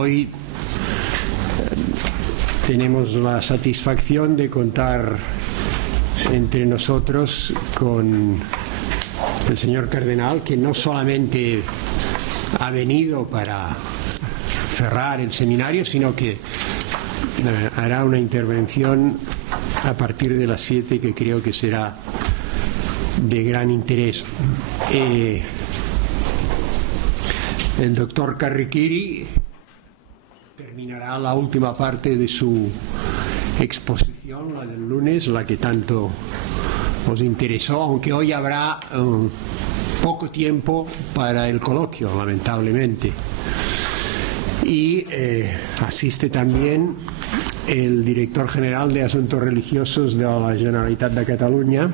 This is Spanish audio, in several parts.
Hoy tenemos la satisfacción de contar entre nosotros con el señor cardenal, que no solamente ha venido para cerrar el seminario, sino que hará una intervención a partir de las 7 que creo que será de gran interés. El doctor Carriquiri terminará la última parte de su exposición, la del lunes, la que tanto os interesó, aunque hoy habrá poco tiempo para el coloquio, lamentablemente. Y asiste también el director general de Asuntos Religiosos de la Generalitat de Cataluña,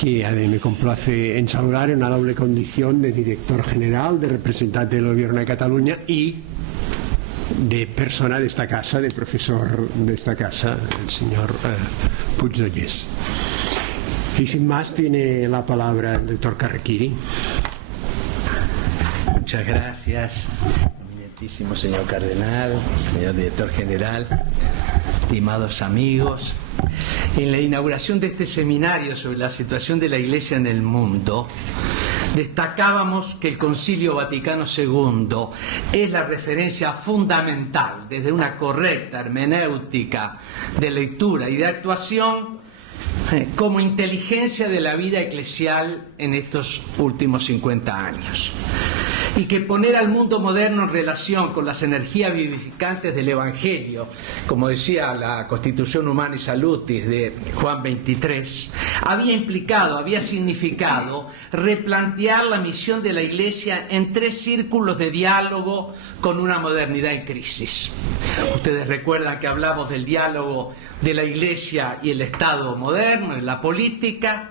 que me complace en saludar en una doble condición de director general, de representante del Gobierno de Cataluña y de persona de esta casa, de profesor de esta casa, el señor Puigdollers. Y sin más tiene la palabra el doctor Carriquiri. Muchas gracias, eminentísimo señor cardenal, señor director general, estimados amigos. En la inauguración de este seminario sobre la situación de la Iglesia en el mundo, destacábamos que el Concilio Vaticano II es la referencia fundamental desde una correcta hermenéutica de lectura y de actuación como inteligencia de la vida eclesial en estos últimos 50 años. Y que poner al mundo moderno en relación con las energías vivificantes del Evangelio, como decía la Constitución Humani Salutis de Juan XXIII, había significado replantear la misión de la Iglesia en 3 círculos de diálogo con una modernidad en crisis. Ustedes recuerdan que hablamos del diálogo de la Iglesia y el Estado moderno, en la política,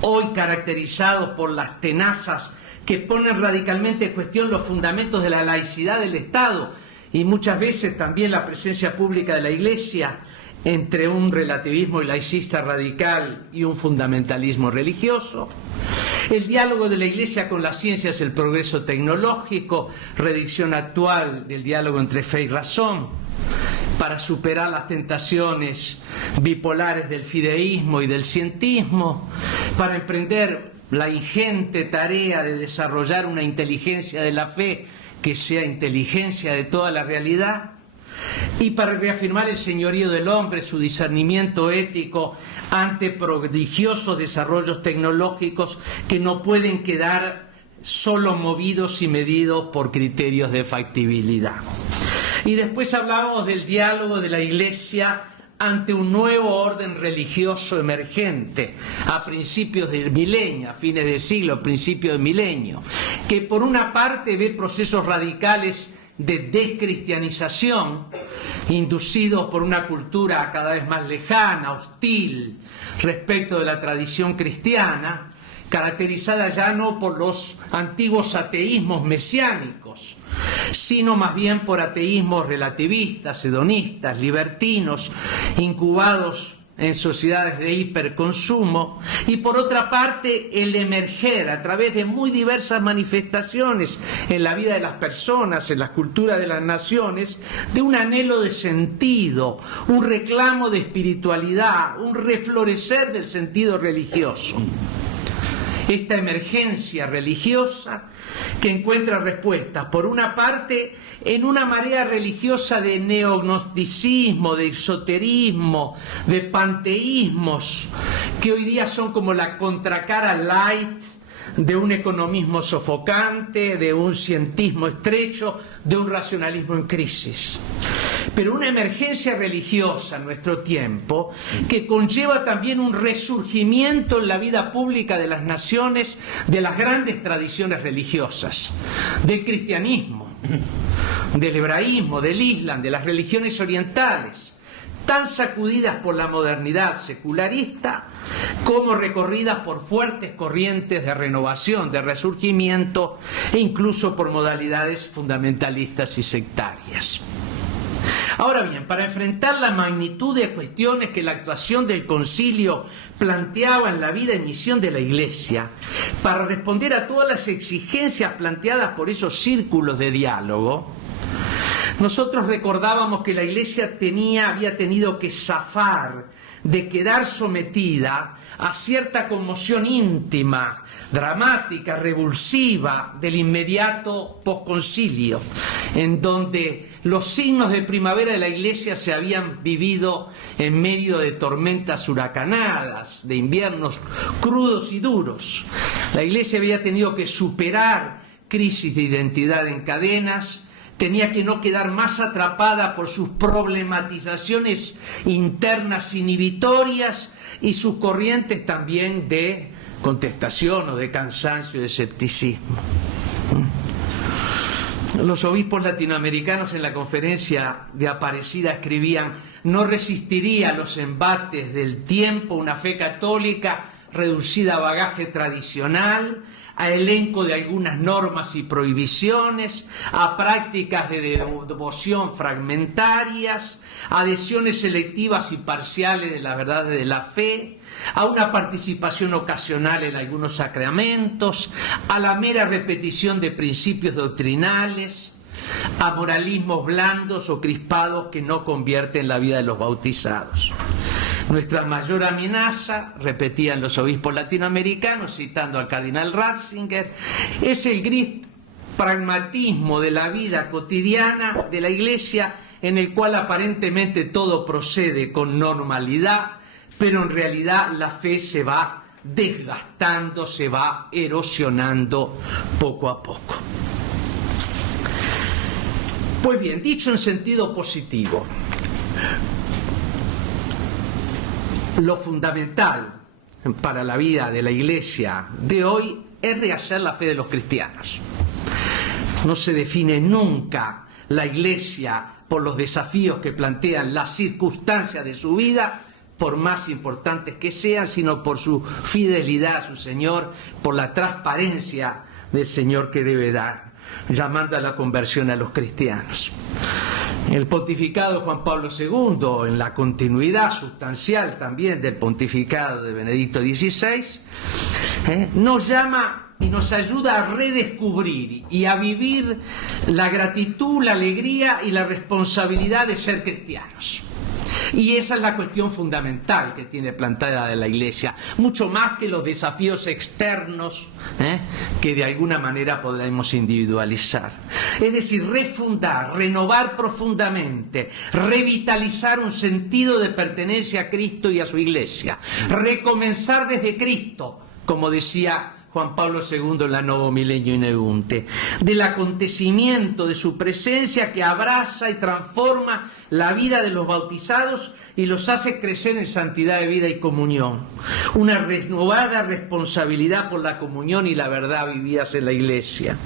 hoy caracterizado por las tenazas que ponen radicalmente en cuestión los fundamentos de la laicidad del Estado y muchas veces también la presencia pública de la Iglesia entre un relativismo laicista radical y un fundamentalismo religioso. El diálogo de la Iglesia con las ciencias, el progreso tecnológico, redacción actual del diálogo entre fe y razón, para superar las tentaciones bipolares del fideísmo y del cientismo, para emprender la ingente tarea de desarrollar una inteligencia de la fe que sea inteligencia de toda la realidad, y para reafirmar el señorío del hombre, su discernimiento ético ante prodigiosos desarrollos tecnológicos que no pueden quedar solo movidos y medidos por criterios de factibilidad. Y después hablábamos del diálogo de la Iglesia ante un nuevo orden religioso emergente a principios del milenio, a fines de siglo, principios del milenio, que por una parte ve procesos radicales de descristianización inducidos por una cultura cada vez más lejana, hostil respecto de la tradición cristiana, caracterizada ya no por los antiguos ateísmos mesiánicos, sino más bien por ateísmos relativistas, hedonistas, libertinos, incubados en sociedades de hiperconsumo, y por otra parte el emerger a través de muy diversas manifestaciones en la vida de las personas, en las culturas de las naciones, de un anhelo de sentido, un reclamo de espiritualidad, un reflorecer del sentido religioso. Esta emergencia religiosa que encuentra respuestas, por una parte, en una marea religiosa de neognosticismo, de esoterismo, de panteísmos, que hoy día son como la contracara light de un economismo sofocante, de un cientismo estrecho, de un racionalismo en crisis. Pero una emergencia religiosa en nuestro tiempo que conlleva también un resurgimiento en la vida pública de las naciones de las grandes tradiciones religiosas, del cristianismo, del hebraísmo, del islam, de las religiones orientales, tan sacudidas por la modernidad secularista como recorridas por fuertes corrientes de renovación, de resurgimiento e incluso por modalidades fundamentalistas y sectarias. Ahora bien, para enfrentar la magnitud de cuestiones que la actuación del concilio planteaba en la vida y misión de la Iglesia, para responder a todas las exigencias planteadas por esos círculos de diálogo, nosotros recordábamos que la Iglesia había tenido que zafar de quedar sometida a cierta conmoción íntima, dramática, revulsiva del inmediato posconcilio, en donde los signos de primavera de la Iglesia se habían vivido en medio de tormentas huracanadas, de inviernos crudos y duros. La Iglesia había tenido que superar crisis de identidad en cadenas, tenía que no quedar más atrapada por sus problematizaciones internas inhibitorias y sus corrientes también de contestación o de cansancio, de escepticismo. Los obispos latinoamericanos en la conferencia de Aparecida escribían: no resistiría a los embates del tiempo una fe católica reducida a bagaje tradicional, a elenco de algunas normas y prohibiciones, a prácticas de devoción fragmentarias, adhesiones selectivas y parciales de la verdad de la fe, a una participación ocasional en algunos sacramentos, a la mera repetición de principios doctrinales, a moralismos blandos o crispados que no convierten la vida de los bautizados. Nuestra mayor amenaza, repetían los obispos latinoamericanos, citando al cardenal Ratzinger, es el gris pragmatismo de la vida cotidiana de la Iglesia, en el cual aparentemente todo procede con normalidad, pero en realidad la fe se va desgastando, se va erosionando poco a poco. Pues bien, dicho en sentido positivo, lo fundamental para la vida de la Iglesia de hoy es rehacer la fe de los cristianos. No se define nunca la Iglesia por los desafíos que plantean las circunstancias de su vida, por más importantes que sean, sino por su fidelidad a su Señor, por la transparencia del Señor que debe dar, llamando a la conversión a los cristianos. El pontificado de Juan Pablo II, en la continuidad sustancial también del pontificado de Benedicto XVI, nos llama y nos ayuda a redescubrir y a vivir la gratitud, la alegría y la responsabilidad de ser cristianos. Y esa es la cuestión fundamental que tiene planteada de la Iglesia, mucho más que los desafíos externos que de alguna manera podremos individualizar. Es decir, refundar, renovar profundamente, revitalizar un sentido de pertenencia a Cristo y a su Iglesia, recomenzar desde Cristo, como decía Juan Pablo II en la Novo Milenio Ineunte, del acontecimiento de su presencia que abraza y transforma la vida de los bautizados y los hace crecer en santidad de vida y comunión. Una renovada responsabilidad por la comunión y la verdad vividas en la Iglesia.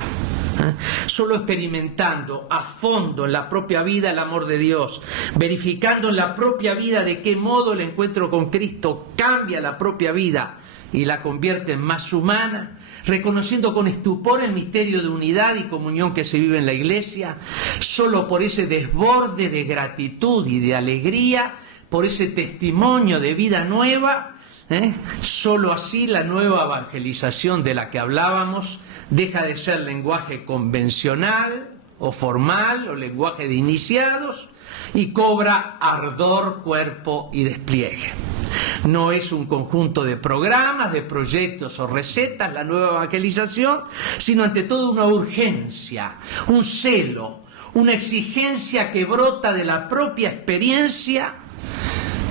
Solo experimentando a fondo en la propia vida el amor de Dios, verificando en la propia vida de qué modo el encuentro con Cristo cambia la propia vida y la convierte en más humana, reconociendo con estupor el misterio de unidad y comunión que se vive en la Iglesia, solo por ese desborde de gratitud y de alegría, por ese testimonio de vida nueva, solo así la nueva evangelización de la que hablábamos deja de ser lenguaje convencional o formal o lenguaje de iniciados y cobra ardor, cuerpo y despliegue. No es un conjunto de programas, de proyectos o recetas la nueva evangelización, sino ante todo una urgencia, un celo, una exigencia que brota de la propia experiencia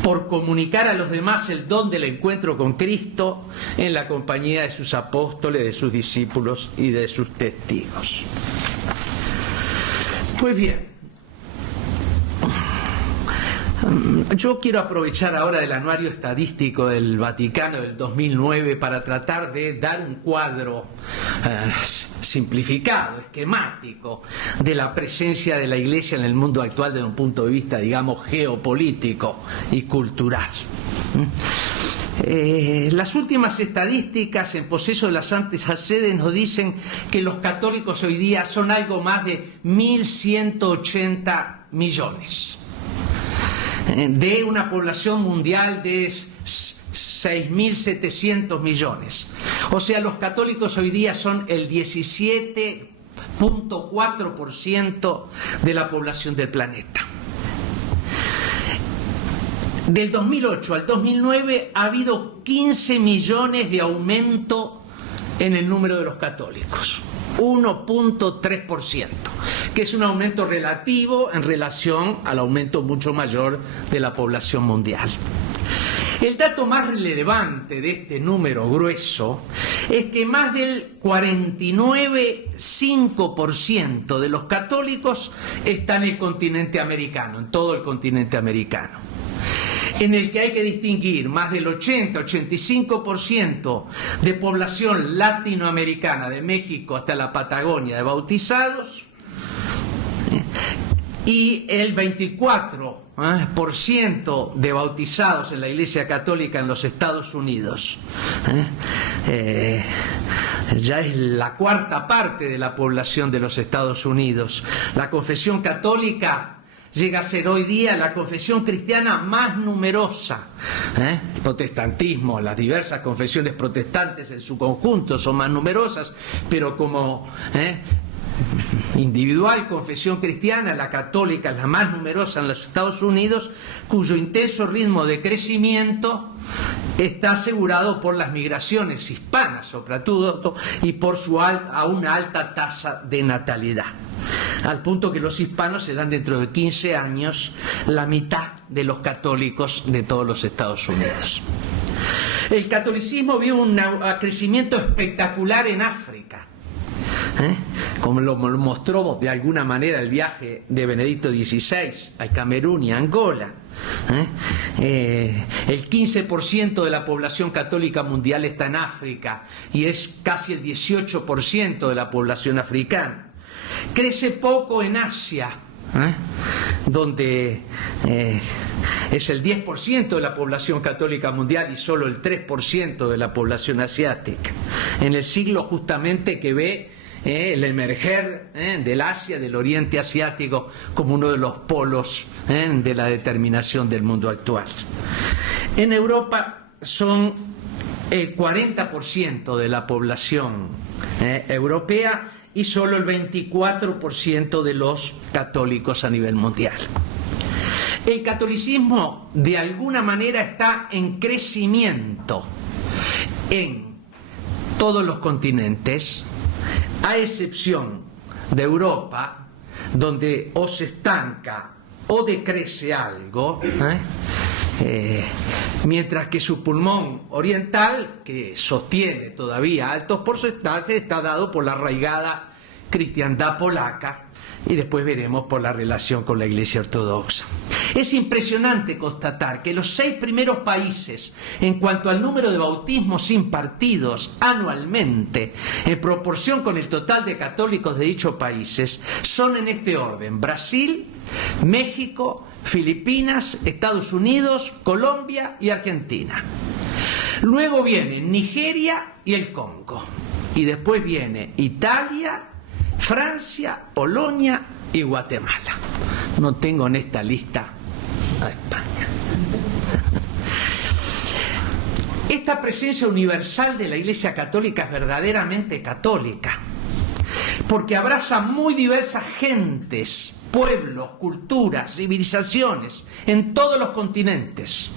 por comunicar a los demás el don del encuentro con Cristo en la compañía de sus apóstoles, de sus discípulos y de sus testigos. Pues bien, yo quiero aprovechar ahora el anuario estadístico del Vaticano del 2009 para tratar de dar un cuadro simplificado, esquemático, de la presencia de la Iglesia en el mundo actual desde un punto de vista, digamos, geopolítico y cultural. Las últimas estadísticas en posesión de la Santa Sede nos dicen que los católicos hoy día son algo más de 1.180 millones. de una población mundial de 6.700 millones. O sea, los católicos hoy día son el 17.4% de la población del planeta. Del 2008 al 2009 ha habido 15 millones de aumento en el número de los católicos, 1.3%, que es un aumento relativo en relación al aumento mucho mayor de la población mundial. El dato más relevante de este número grueso es que más del 49,5% de los católicos está en el continente americano, en todo el continente americano, en el que hay que distinguir más del 80-85% de población latinoamericana, de México hasta la Patagonia, de bautizados, y el 24% de bautizados en la Iglesia Católica en los Estados Unidos. Ya es la cuarta parte de la población de los Estados Unidos. La confesión católica llega a ser hoy día la confesión cristiana más numerosa. El protestantismo, las diversas confesiones protestantes en su conjunto son más numerosas, pero como individual confesión cristiana, la católica es la más numerosa en los Estados Unidos, cuyo intenso ritmo de crecimiento está asegurado por las migraciones hispanas, sobre todo, y por a una alta tasa de natalidad, al punto que los hispanos serán dentro de 15 años la mitad de los católicos de todos los Estados Unidos. El catolicismo vio un crecimiento espectacular en África, como lo mostró de alguna manera el viaje de Benedicto XVI al Camerún y a Angola. El 15% de la población católica mundial está en África y es casi el 18% de la población africana. Crece poco en Asia, donde es el 10% de la población católica mundial y solo el 3% de la población asiática. En el siglo justamente que ve el emerger del Asia, del Oriente Asiático, como uno de los polos de la determinación del mundo actual. En Europa son el 40% de la población europea y solo el 24% de los católicos a nivel mundial. El catolicismo de alguna manera está en crecimiento en todos los continentes, a excepción de Europa, donde o se estanca o decrece algo, mientras que su pulmón oriental, que sostiene todavía altos porcentajes, está dado por la arraigada cristiandad polaca, y después veremos por la relación con la Iglesia Ortodoxa. Es impresionante constatar que los 6 primeros países en cuanto al número de bautismos impartidos anualmente en proporción con el total de católicos de dichos países son en este orden: Brasil, México, Filipinas, Estados Unidos, Colombia y Argentina. Luego vienen Nigeria y el Congo, y después viene Italia, Francia, Polonia y Guatemala. No tengo en esta lista a España. Esta presencia universal de la Iglesia Católica es verdaderamente católica, porque abraza muy diversas gentes, pueblos, culturas, civilizaciones en todos los continentes.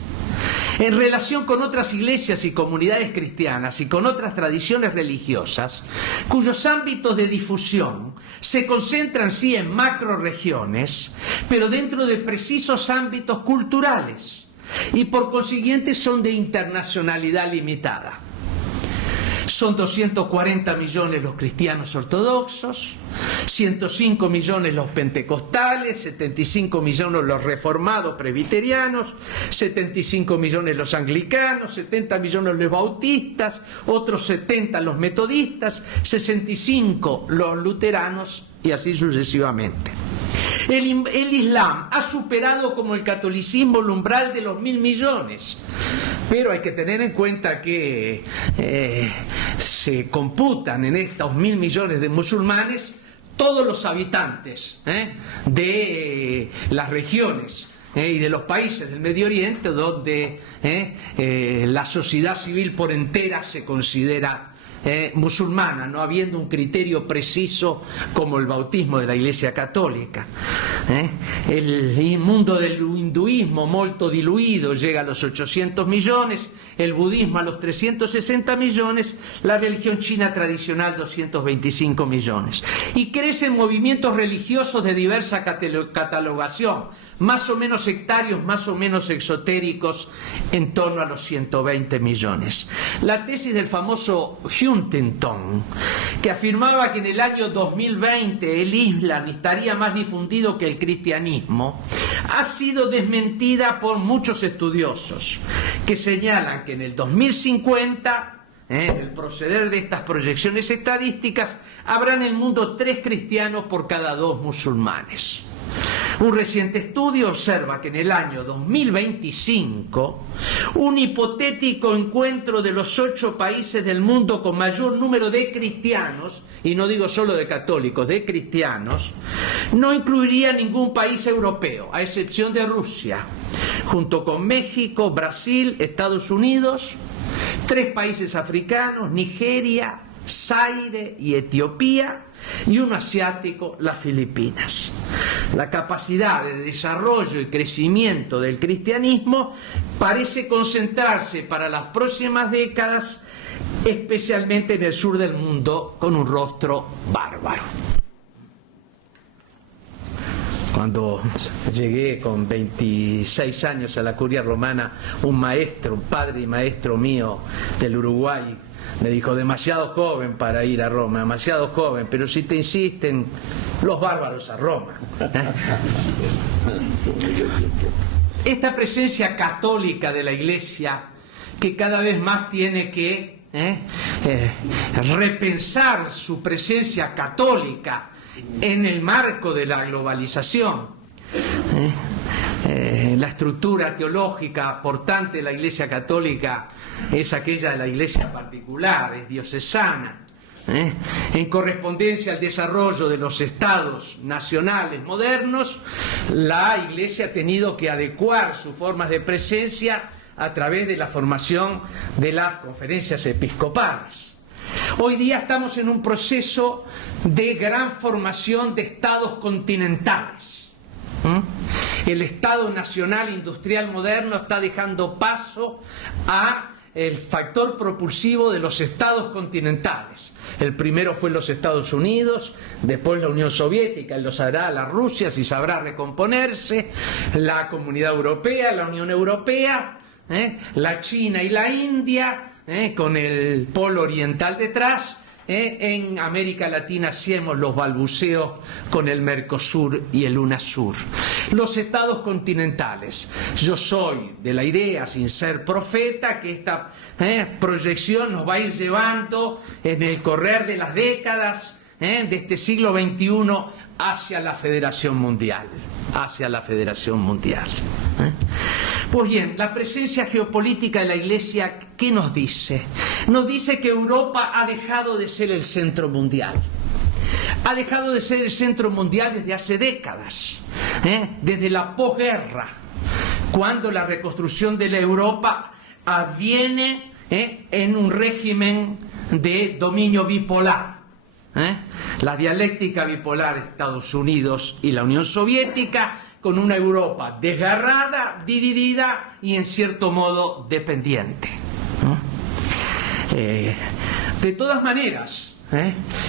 En relación con otras iglesias y comunidades cristianas y con otras tradiciones religiosas, cuyos ámbitos de difusión se concentran sí en macrorregiones, pero dentro de precisos ámbitos culturales, y por consiguiente son de internacionalidad limitada. Son 240 millones los cristianos ortodoxos, 105 millones los pentecostales, 75 millones los reformados presbiterianos, 75 millones los anglicanos, 70 millones los bautistas, otros 70 los metodistas, 65 los luteranos y así sucesivamente. El Islam ha superado como el catolicismo el umbral de los 1.000 millones, pero hay que tener en cuenta que se computan en estos 1.000 millones de musulmanes todos los habitantes de las regiones y de los países del Medio Oriente donde la sociedad civil por entera se considera musulmana, no habiendo un criterio preciso como el bautismo de la Iglesia Católica. El mundo del hinduismo molto diluido llega a los 800 millones, el budismo a los 360 millones, la religión china tradicional 225 millones. Y crecen movimientos religiosos de diversa catalogación, más o menos sectarios, más o menos exotéricos, en torno a los 120 millones. La tesis del famoso Huntington, que afirmaba que en el año 2020 el Islam estaría más difundido que el cristianismo, ha sido desmentida por muchos estudiosos que señalan que en el 2050, en el proceder de estas proyecciones estadísticas, habrá en el mundo 3 cristianos por cada 2 musulmanes. Un reciente estudio observa que en el año 2025 un hipotético encuentro de los 8 países del mundo con mayor número de cristianos, y no digo solo de católicos, de cristianos, no incluiría ningún país europeo, a excepción de Rusia, junto con México, Brasil, Estados Unidos, 3 países africanos, Nigeria, Zaire y Etiopía, y uno asiático, las Filipinas. La capacidad de desarrollo y crecimiento del cristianismo parece concentrarse para las próximas décadas, especialmente en el sur del mundo, con un rostro bárbaro. Cuando llegué con 26 años a la Curia Romana, un maestro, un padre y maestro mío del Uruguay, me dijo: demasiado joven para ir a Roma, demasiado joven, pero si te insisten, los bárbaros a Roma. Esta presencia católica de la Iglesia, que cada vez más tiene que repensar su presencia católica en el marco de la globalización. La estructura teológica aportante de la Iglesia Católica es aquella de la Iglesia particular, es diocesana. En correspondencia al desarrollo de los estados nacionales modernos, la Iglesia ha tenido que adecuar sus formas de presencia a través de la formación de las conferencias episcopales. Hoy día estamos en un proceso de gran formación de estados continentales. El Estado nacional industrial moderno está dejando paso a el factor propulsivo de los estados continentales. El primero fue los Estados Unidos, después la Unión Soviética, y lo sabrá la Rusia si sabrá recomponerse, la Comunidad Europea, la Unión Europea, la China y la India, con el polo oriental detrás. En América Latina hacemos los balbuceos con el Mercosur y el UNASUR. Los estados continentales. Yo soy de la idea, sin ser profeta, que esta proyección nos va a ir llevando en el correr de las décadas de este siglo XXI hacia la Federación Mundial. Hacia la Federación Mundial. Pues bien, la presencia geopolítica de la Iglesia, ¿qué nos dice? Nos dice que Europa ha dejado de ser el centro mundial. Ha dejado de ser el centro mundial desde hace décadas, desde la posguerra, cuando la reconstrucción de la Europa adviene en un régimen de dominio bipolar. La dialéctica bipolar Estados Unidos y la Unión Soviética, con una Europa desgarrada, dividida y en cierto modo dependiente. De todas maneras,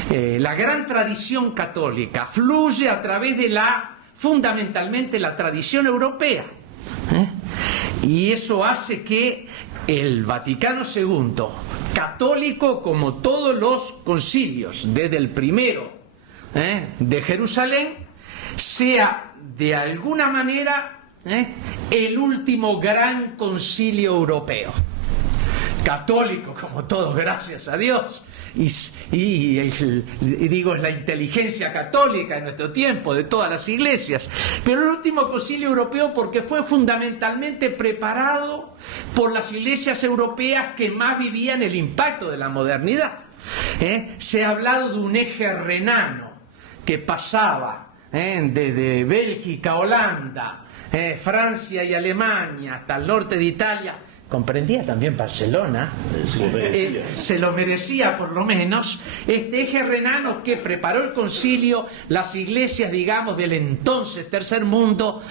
la gran tradición católica fluye a través de fundamentalmente la tradición europea. Y eso hace que el Vaticano II, católico como todos los concilios, desde el primero de Jerusalén, sea de alguna manera el último gran concilio europeo. Católico como todos, gracias a Dios, y digo, es la inteligencia católica en nuestro tiempo, de todas las iglesias, pero el último concilio europeo porque fue fundamentalmente preparado por las iglesias europeas que más vivían el impacto de la modernidad. Se ha hablado de un eje renano que pasaba desde Bélgica, Holanda, Francia y Alemania, hasta el norte de Italia, comprendía también Barcelona, se lo merecía por lo menos, este eje renano que preparó el concilio, las iglesias, digamos, del entonces tercer mundo,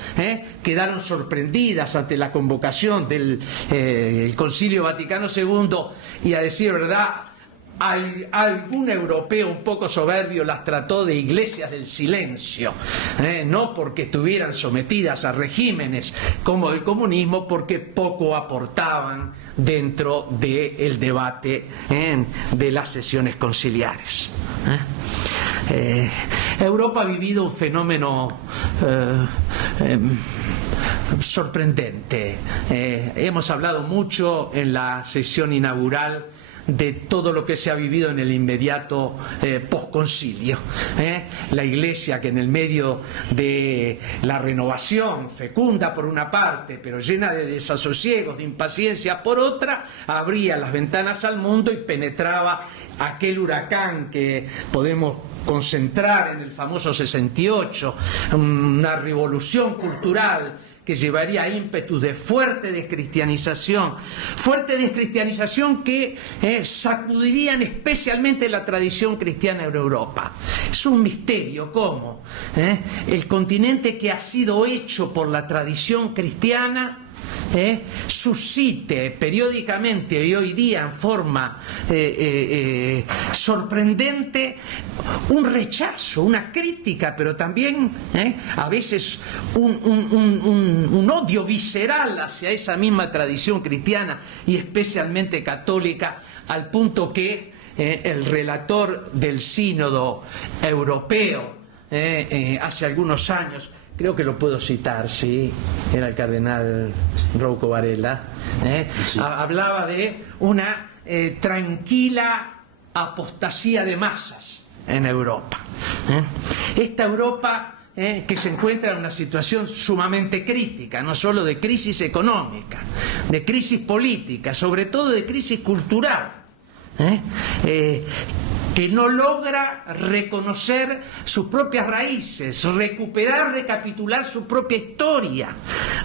quedaron sorprendidas ante la convocación del el concilio Vaticano II, y a decir verdad, algún europeo un poco soberbio las trató de iglesias del silencio, no porque estuvieran sometidas a regímenes como el comunismo, porque poco aportaban dentro del debate de las sesiones conciliares. Europa ha vivido un fenómeno sorprendente. Hemos hablado mucho en la sesión inaugural de todo lo que se ha vivido en el inmediato posconcilio. La Iglesia, que en el medio de la renovación, fecunda por una parte, pero llena de desasosiegos, de impaciencia por otra, abría las ventanas al mundo y penetraba aquel huracán que podemos concentrar en el famoso 68, una revolución cultural que llevaría a ímpetus de fuerte descristianización que sacudirían especialmente la tradición cristiana en Europa. Es un misterio cómo el continente que ha sido hecho por la tradición cristiana suscite periódicamente y hoy día en forma sorprendente un rechazo, una crítica, pero también a veces un odio visceral hacia esa misma tradición cristiana y especialmente católica, al punto que el relator del Sínodo Europeo hace algunos años, creo que lo puedo citar, sí, era el cardenal Rouco Varela, sí, hablaba de una tranquila apostasía de masas en Europa. Esta Europa que se encuentra en una situación sumamente crítica, no solo de crisis económica, de crisis política, sobre todo de crisis cultural, que no logra reconocer sus propias raíces, recapitular su propia historia,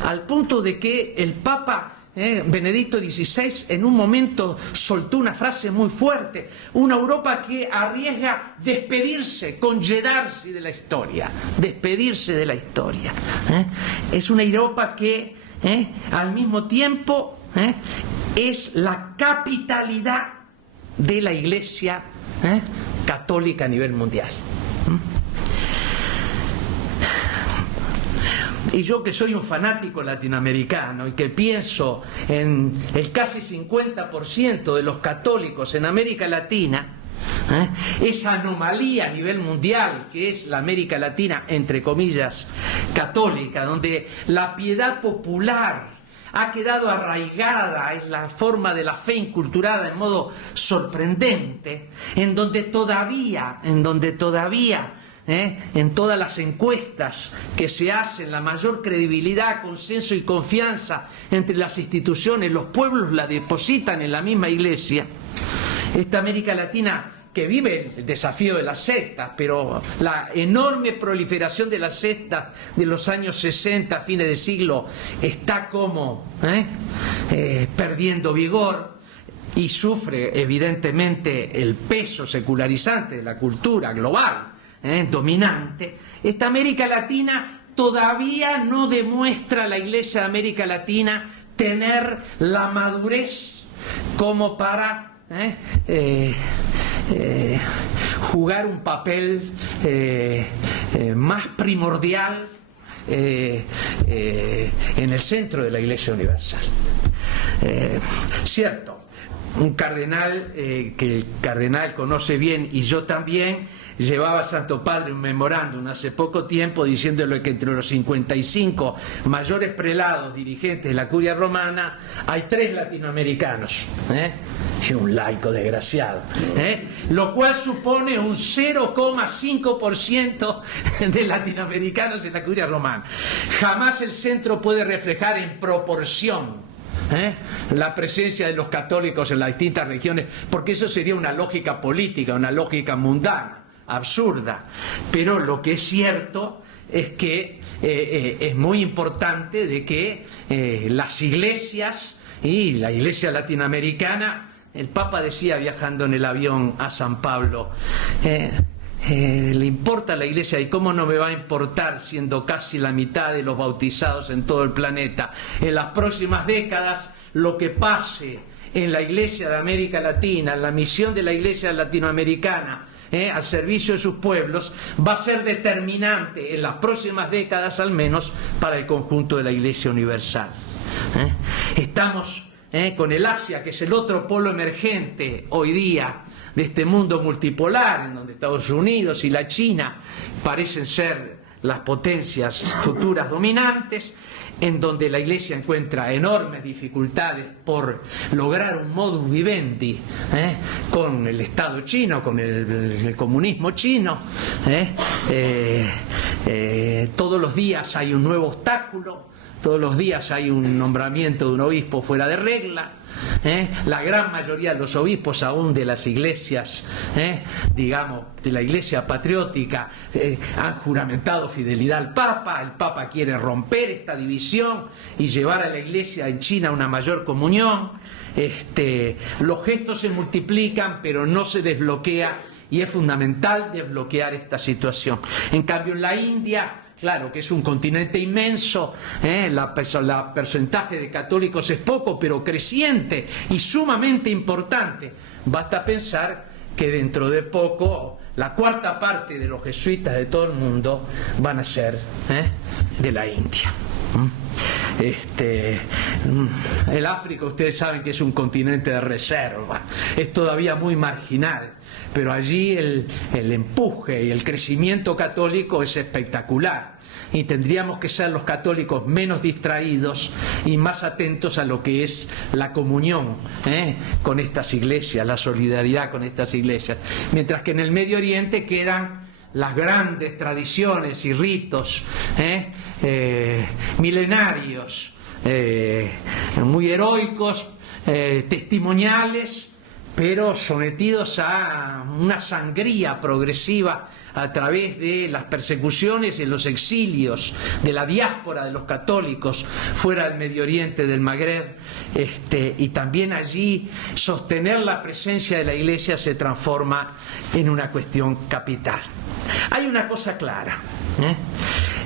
al punto de que el Papa Benedicto XVI en un momento soltó una frase muy fuerte: una Europa que arriesga despedirse, congelarse de la historia, despedirse de la historia. Es una Europa que al mismo tiempo es la capitalidad de la Iglesia católica a nivel mundial. Y yo, que soy un fanático latinoamericano y que pienso en el casi 50% de los católicos en América Latina, esa anomalía a nivel mundial que es la América Latina, entre comillas, católica, donde la piedad popular ha quedado arraigada, es la forma de la fe inculturada en modo sorprendente, en donde todavía, en todas las encuestas que se hacen, la mayor credibilidad, consenso y confianza entre las instituciones, los pueblos la depositan en la misma Iglesia. Esta América Latina que vive el desafío de las sectas, pero la enorme proliferación de las sectas de los años 60, fines de siglo, está como perdiendo vigor, y sufre evidentemente el peso secularizante de la cultura global dominante. Esta América Latina todavía no demuestra, la Iglesia de América Latina, tener la madurez como para jugar un papel más primordial en el centro de la Iglesia Universal. Cierto, un cardenal que el cardenal conoce bien y yo también, llevaba a Santo Padre un memorándum hace poco tiempo diciéndole que entre los 55 mayores prelados dirigentes de la Curia Romana hay 3 latinoamericanos, y un laico desgraciado, lo cual supone un 0,5% de latinoamericanos en la Curia Romana. Jamás el centro puede reflejar en proporción la presencia de los católicos en las distintas regiones, porque eso sería una lógica política, una lógica mundana, absurda. Pero lo que es cierto es que es muy importante de que las iglesias y la iglesia latinoamericana, el Papa decía viajando en el avión a San Pablo, le importa a la iglesia, y cómo no me va a importar siendo casi la mitad de los bautizados en todo el planeta. En las próximas décadas lo que pase en la iglesia de América Latina, en la misión de la iglesia latinoamericana al servicio de sus pueblos, va a ser determinante en las próximas décadas al menos para el conjunto de la iglesia universal. Estamos con el Asia, que es el otro polo emergente hoy día de este mundo multipolar, en donde Estados Unidos y la China parecen ser las potencias futuras dominantes, en donde la Iglesia encuentra enormes dificultades por lograr un modus vivendi con el Estado chino, con el comunismo chino. Todos los días hay un nuevo obstáculo. Todos los días hay un nombramiento de un obispo fuera de regla. La gran mayoría de los obispos, aún de las iglesias, digamos, de la iglesia patriótica, han juramentado fidelidad al Papa. El Papa quiere romper esta división y llevar a la iglesia en China una mayor comunión. Los gestos se multiplican, pero no se desbloquea, y es fundamental desbloquear esta situación. En cambio, en la India, claro que es un continente inmenso, el porcentaje de católicos es poco, pero creciente y sumamente importante. Basta pensar que dentro de poco la cuarta parte de los jesuitas de todo el mundo van a ser de la India. El África, ustedes saben que es un continente de reserva, es todavía muy marginal, pero allí el empuje y el crecimiento católico es espectacular, y tendríamos que ser los católicos menos distraídos y más atentos a lo que es la comunión con estas iglesias, la solidaridad con estas iglesias, mientras que en el Medio Oriente quedan las grandes tradiciones y ritos milenarios, muy heroicos, testimoniales, pero sometidos a una sangría progresiva a través de las persecuciones en los exilios de la diáspora de los católicos fuera del Medio Oriente, del Magreb, y también allí sostener la presencia de la Iglesia se transforma en una cuestión capital. Hay una cosa clara,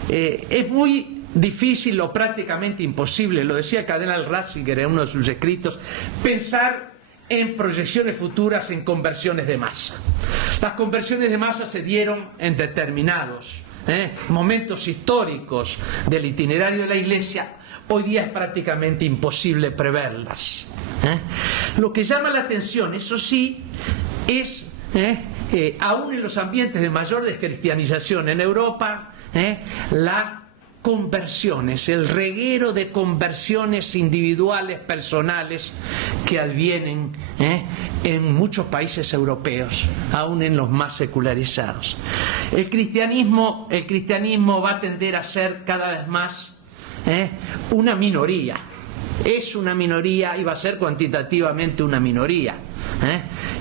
es muy difícil o prácticamente imposible, lo decía el cardenal Ratzinger en uno de sus escritos, pensar en proyecciones futuras, en conversiones de masa. Las conversiones de masa se dieron en determinados momentos históricos del itinerario de la Iglesia. Hoy día es prácticamente imposible preverlas. Lo que llama la atención, eso sí, es aún en los ambientes de mayor descristianización en Europa, la conversiones, el reguero de conversiones individuales, personales, que advienen en muchos países europeos, aún en los más secularizados. El cristianismo va a tender a ser cada vez más una minoría. Es una minoría y va a ser cuantitativamente una minoría.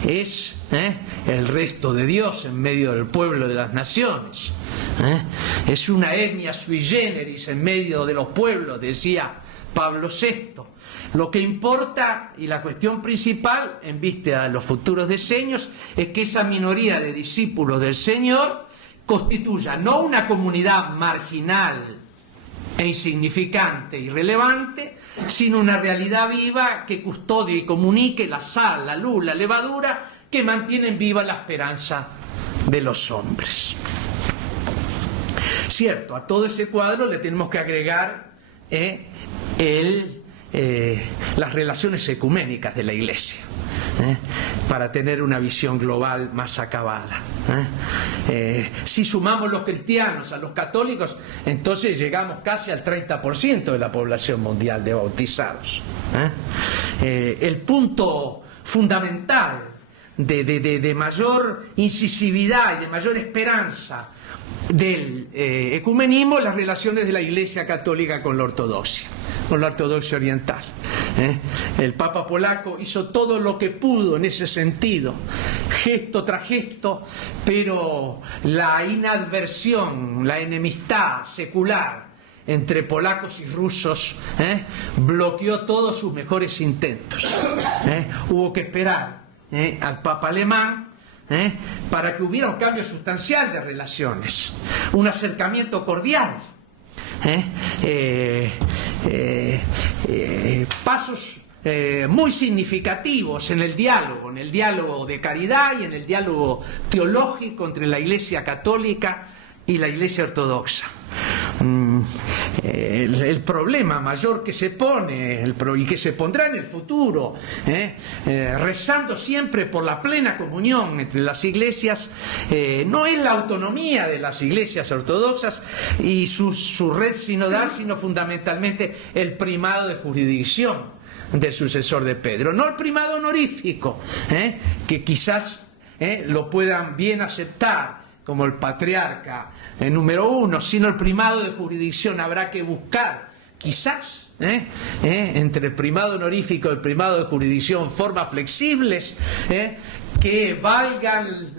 Es el resto de Dios en medio del pueblo de las naciones. Es una etnia sui generis en medio de los pueblos, decía Pablo VI. Lo que importa y la cuestión principal en vista de los futuros decenios es que esa minoría de discípulos del Señor constituya no una comunidad marginal e insignificante, irrelevante, sino una realidad viva que custodie y comunique la sal, la luz, la levadura que mantienen viva la esperanza de los hombres. Cierto, a todo ese cuadro le tenemos que agregar las relaciones ecuménicas de la Iglesia, para tener una visión global más acabada. Si sumamos los cristianos a los católicos, entonces llegamos casi al 30% de la población mundial de bautizados. El punto fundamental de mayor incisividad y de mayor esperanza del ecumenismo, las relaciones de la Iglesia Católica con la ortodoxia oriental. El Papa polaco hizo todo lo que pudo en ese sentido, gesto tras gesto, pero la inadversión, la enemistad secular entre polacos y rusos bloqueó todos sus mejores intentos. Hubo que esperar al Papa alemán para que hubiera un cambio sustancial de relaciones, un acercamiento cordial, pasos muy significativos en el diálogo de caridad y en el diálogo teológico entre la Iglesia Católica y la Iglesia Ortodoxa. El problema mayor que se pone y que se pondrá en el futuro, rezando siempre por la plena comunión entre las iglesias, no es la autonomía de las iglesias ortodoxas y su red sinodal, sino fundamentalmente el primado de jurisdicción del sucesor de Pedro, no el primado honorífico, que quizás lo puedan bien aceptar como el patriarca número 1, sino el primado de jurisdicción. Habrá que buscar, quizás, entre el primado honorífico y el primado de jurisdicción, formas flexibles que valgan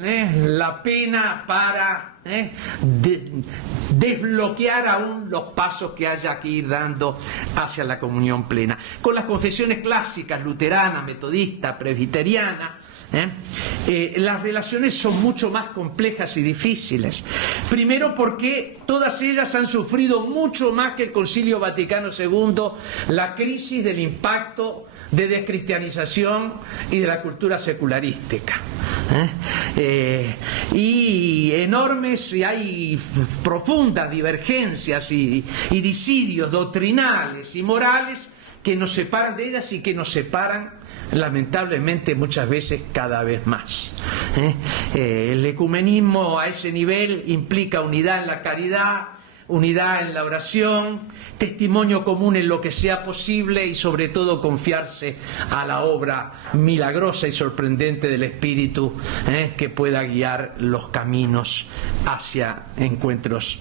la pena para desbloquear aún los pasos que haya que ir dando hacia la comunión plena. Con las confesiones clásicas, luterana, metodista, presbiteriana, las relaciones son mucho más complejas y difíciles. Primero porque todas ellas han sufrido mucho más que el Concilio Vaticano II la crisis del impacto de descristianización y de la cultura secularística. Y enormes, y hay profundas divergencias y disidios doctrinales y morales que nos separan de ellas y que nos separan lamentablemente muchas veces cada vez más. El ecumenismo a ese nivel implica unidad en la caridad, unidad en la oración, testimonio común en lo que sea posible y sobre todo confiarse a la obra milagrosa y sorprendente del Espíritu que pueda guiar los caminos hacia encuentros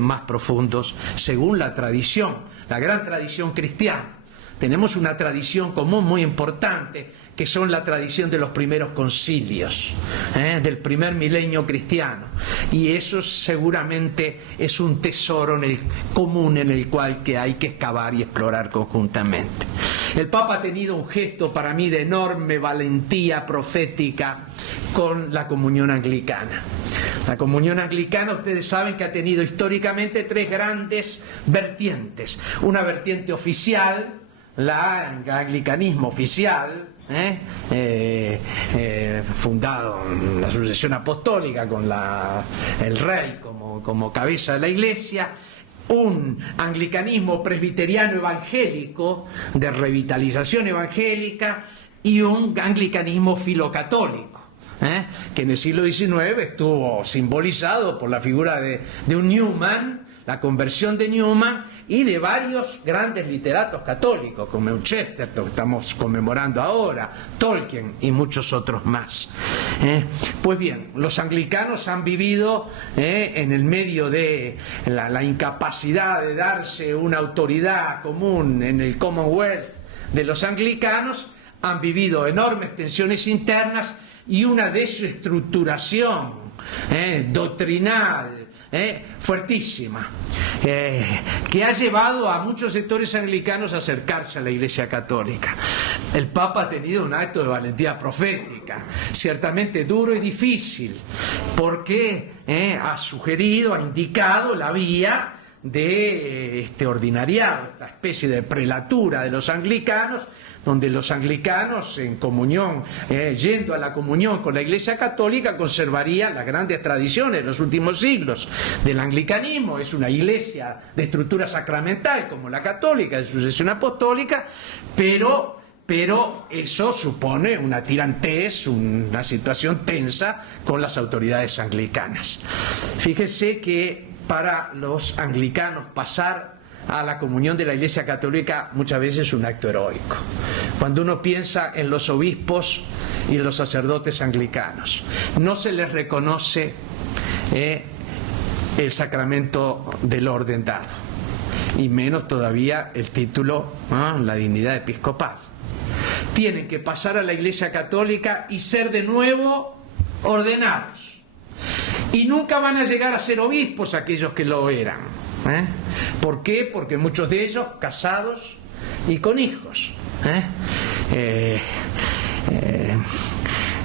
más profundos según la tradición, la gran tradición cristiana. Tenemos una tradición común muy importante, que son la tradición de los primeros concilios, del primer milenio cristiano. Y eso seguramente es un tesoro común en el cual que hay que excavar y explorar conjuntamente. El Papa ha tenido un gesto para mí de enorme valentía profética con la comunión anglicana. La comunión anglicana, ustedes saben que ha tenido históricamente tres grandes vertientes. Una vertiente oficial, el anglicanismo oficial, fundado en la sucesión apostólica con el rey como cabeza de la iglesia, un anglicanismo presbiteriano evangélico de revitalización evangélica y un anglicanismo filocatólico, que en el siglo XIX estuvo simbolizado por la figura de un Newman, la conversión de Newman y de varios grandes literatos católicos, como Chesterton, que estamos conmemorando ahora, Tolkien y muchos otros más. Pues bien, los anglicanos han vivido en el medio de la incapacidad de darse una autoridad común en el Commonwealth de los anglicanos, han vivido enormes tensiones internas y una desestructuración doctrinal fuertísima, que ha llevado a muchos sectores anglicanos a acercarse a la Iglesia Católica. El Papa ha tenido un acto de valentía profética, ciertamente duro y difícil, porque ha sugerido, ha indicado la vía de este ordinariado, esta especie de prelatura de los anglicanos, donde los anglicanos en comunión, yendo a la comunión con la Iglesia Católica, conservarían las grandes tradiciones de los últimos siglos del anglicanismo. Es una iglesia de estructura sacramental como la católica, de sucesión apostólica, pero eso supone una tirantez, una situación tensa con las autoridades anglicanas. Fíjese que para los anglicanos pasar a la comunión de la Iglesia Católica muchas veces es un acto heroico. Cuando uno piensa en los obispos y en los sacerdotes anglicanos, no se les reconoce el sacramento del orden dado, y menos todavía el título, la dignidad episcopal. Tienen que pasar a la Iglesia Católica y ser de nuevo ordenados. Y nunca van a llegar a ser obispos aquellos que lo eran. ¿Por qué? Porque muchos de ellos casados y con hijos.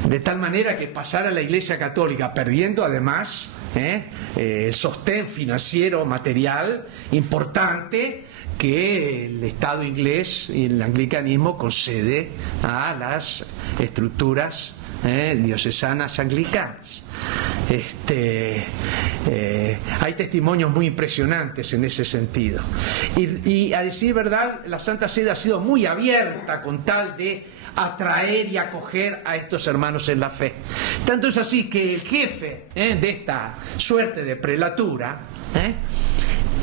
De tal manera que pasar a la Iglesia Católica perdiendo además sostén financiero, material importante que el Estado inglés y el anglicanismo concede a las estructuras diocesanas anglicanas. Hay testimonios muy impresionantes en ese sentido. Y a decir verdad, la Santa Sede ha sido muy abierta con tal de atraer y acoger a estos hermanos en la fe. Tanto es así que el jefe de esta suerte de prelatura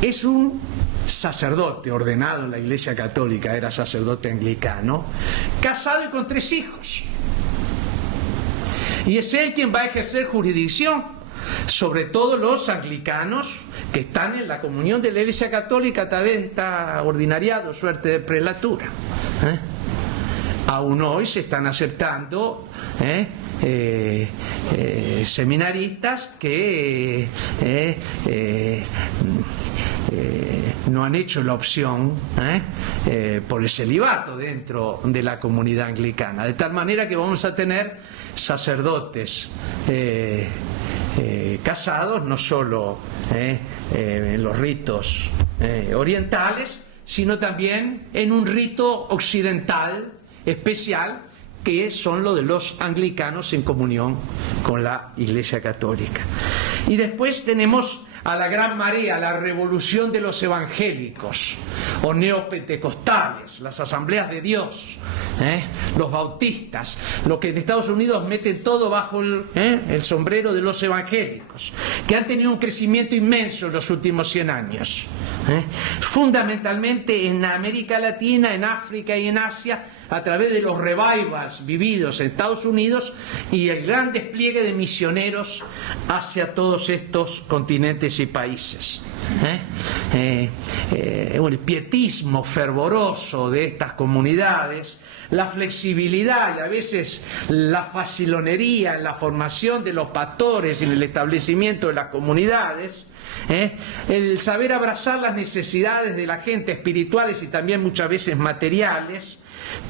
es un sacerdote ordenado en la Iglesia Católica, era sacerdote anglicano, casado y con 3 hijos. Y es él quien va a ejercer jurisdicción sobre todos los anglicanos que están en la comunión de la Iglesia Católica a través de esta ordinariado, suerte de prelatura. Aún hoy se están aceptando seminaristas que no han hecho la opción por el celibato dentro de la comunidad anglicana, de tal manera que vamos a tener sacerdotes casados no solo en los ritos orientales, sino también en un rito occidental especial, que son los de los anglicanos en comunión con la Iglesia Católica. Y después tenemos a la gran marea, la revolución de los evangélicos o neopentecostales, las asambleas de Dios, los bautistas, lo que en Estados Unidos meten todo bajo el sombrero de los evangélicos, que han tenido un crecimiento inmenso en los últimos 100 años, fundamentalmente en América Latina, en África y en Asia, a través de los revivals vividos en Estados Unidos y el gran despliegue de misioneros hacia todos estos continentes y países. El pietismo fervoroso de estas comunidades, la flexibilidad y a veces la facilonería en la formación de los pastores y en el establecimiento de las comunidades, el saber abrazar las necesidades de la gente espirituales y también muchas veces materiales,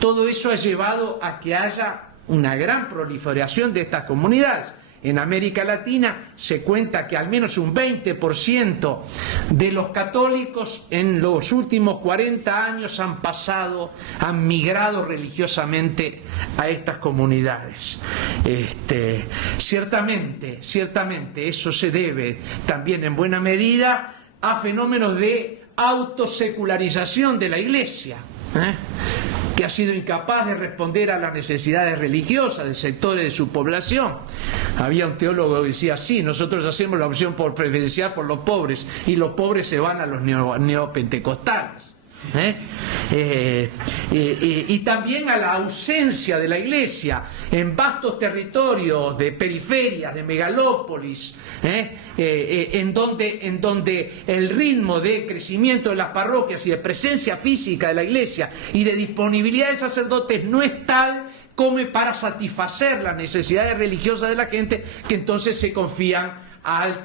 todo eso ha llevado a que haya una gran proliferación de estas comunidades. En América Latina se cuenta que al menos un 20% de los católicos en los últimos 40 años han migrado religiosamente a estas comunidades. Ciertamente eso se debe también en buena medida a fenómenos de autosecularización de la Iglesia, que ha sido incapaz de responder a las necesidades religiosas de sectores de su población. Había un teólogo que decía así: nosotros hacemos la opción por preferencial por los pobres y los pobres se van a los neopentecostales. Y también a la ausencia de la Iglesia en vastos territorios de periferias, de megalópolis, en donde el ritmo de crecimiento de las parroquias y de presencia física de la Iglesia y de disponibilidad de sacerdotes no es tal como para satisfacer las necesidades religiosas de la gente, que entonces se confían al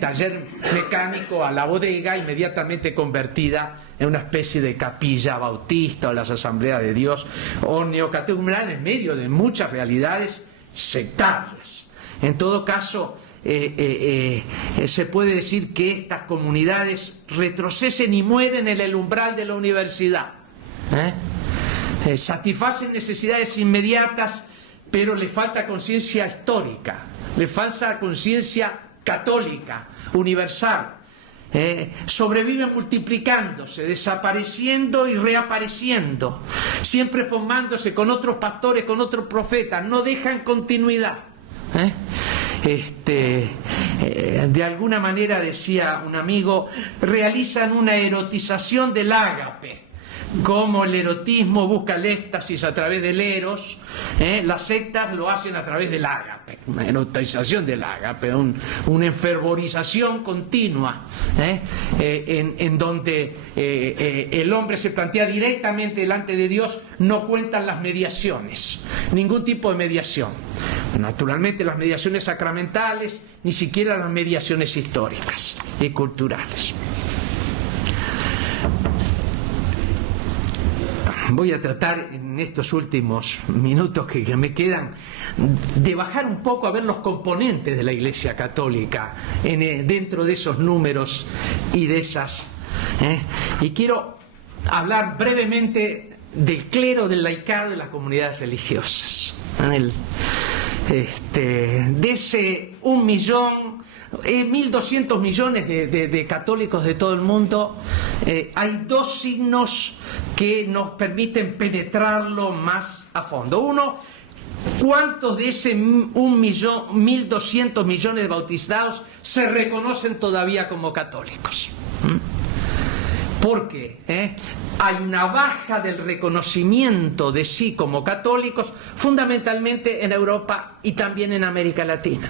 taller mecánico, a la bodega, inmediatamente convertida en una especie de capilla bautista o las asambleas de Dios o neocatecumenal, en medio de muchas realidades sectarias. En todo caso, se puede decir que estas comunidades retroceden y mueren en el umbral de la universidad. Satisfacen necesidades inmediatas, pero le falta conciencia histórica, le falta conciencia católica, universal. Sobreviven multiplicándose, desapareciendo y reapareciendo, siempre formándose con otros pastores, con otros profetas, no dejan continuidad. De alguna manera, decía un amigo, realizan una erotización del ágape. Como el erotismo busca el éxtasis a través del eros, las sectas lo hacen a través del ágape, una erotización del ágape, una enfervorización continua, en donde el hombre se plantea directamente delante de Dios, no cuentan las mediaciones, ningún tipo de mediación. naturalmente las mediaciones sacramentales, ni siquiera las mediaciones históricas y culturales. Voy a tratar en estos últimos minutos que me quedan de bajar un poco a ver los componentes de la Iglesia Católica dentro de esos números y de esas. Y quiero hablar brevemente del clero, del laicado, de las comunidades religiosas. De ese 1.200 millones de católicos de todo el mundo, hay dos signos que nos permiten penetrarlo más a fondo. Uno, ¿cuántos de ese 1.200 millones de bautizados se reconocen todavía como católicos? ¿Por qué? Hay una baja del reconocimiento de sí como católicos, fundamentalmente en Europa y también en América Latina.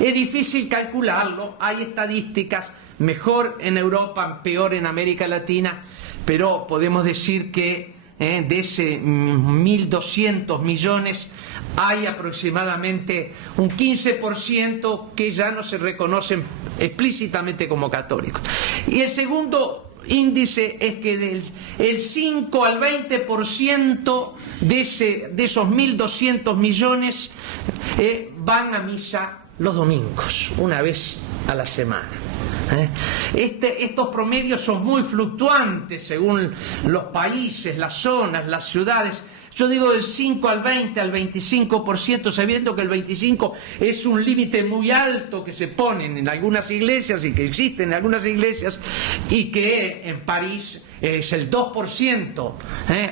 Es difícil calcularlo, hay estadísticas, mejor en Europa, peor en América Latina, pero podemos decir que de ese 1.200 millones hay aproximadamente un 15% que ya no se reconocen explícitamente como católicos. Y el segundo índice es que del 5 al 20% de esos 1.200 millones van a misa los domingos, una vez a la semana. Estos promedios son muy fluctuantes según los países, las zonas, las ciudades. Yo digo del 5 al 20, al 25%, sabiendo que el 25% es un límite muy alto que se ponen en algunas iglesias y que existen en algunas iglesias, y que en París es el 2%,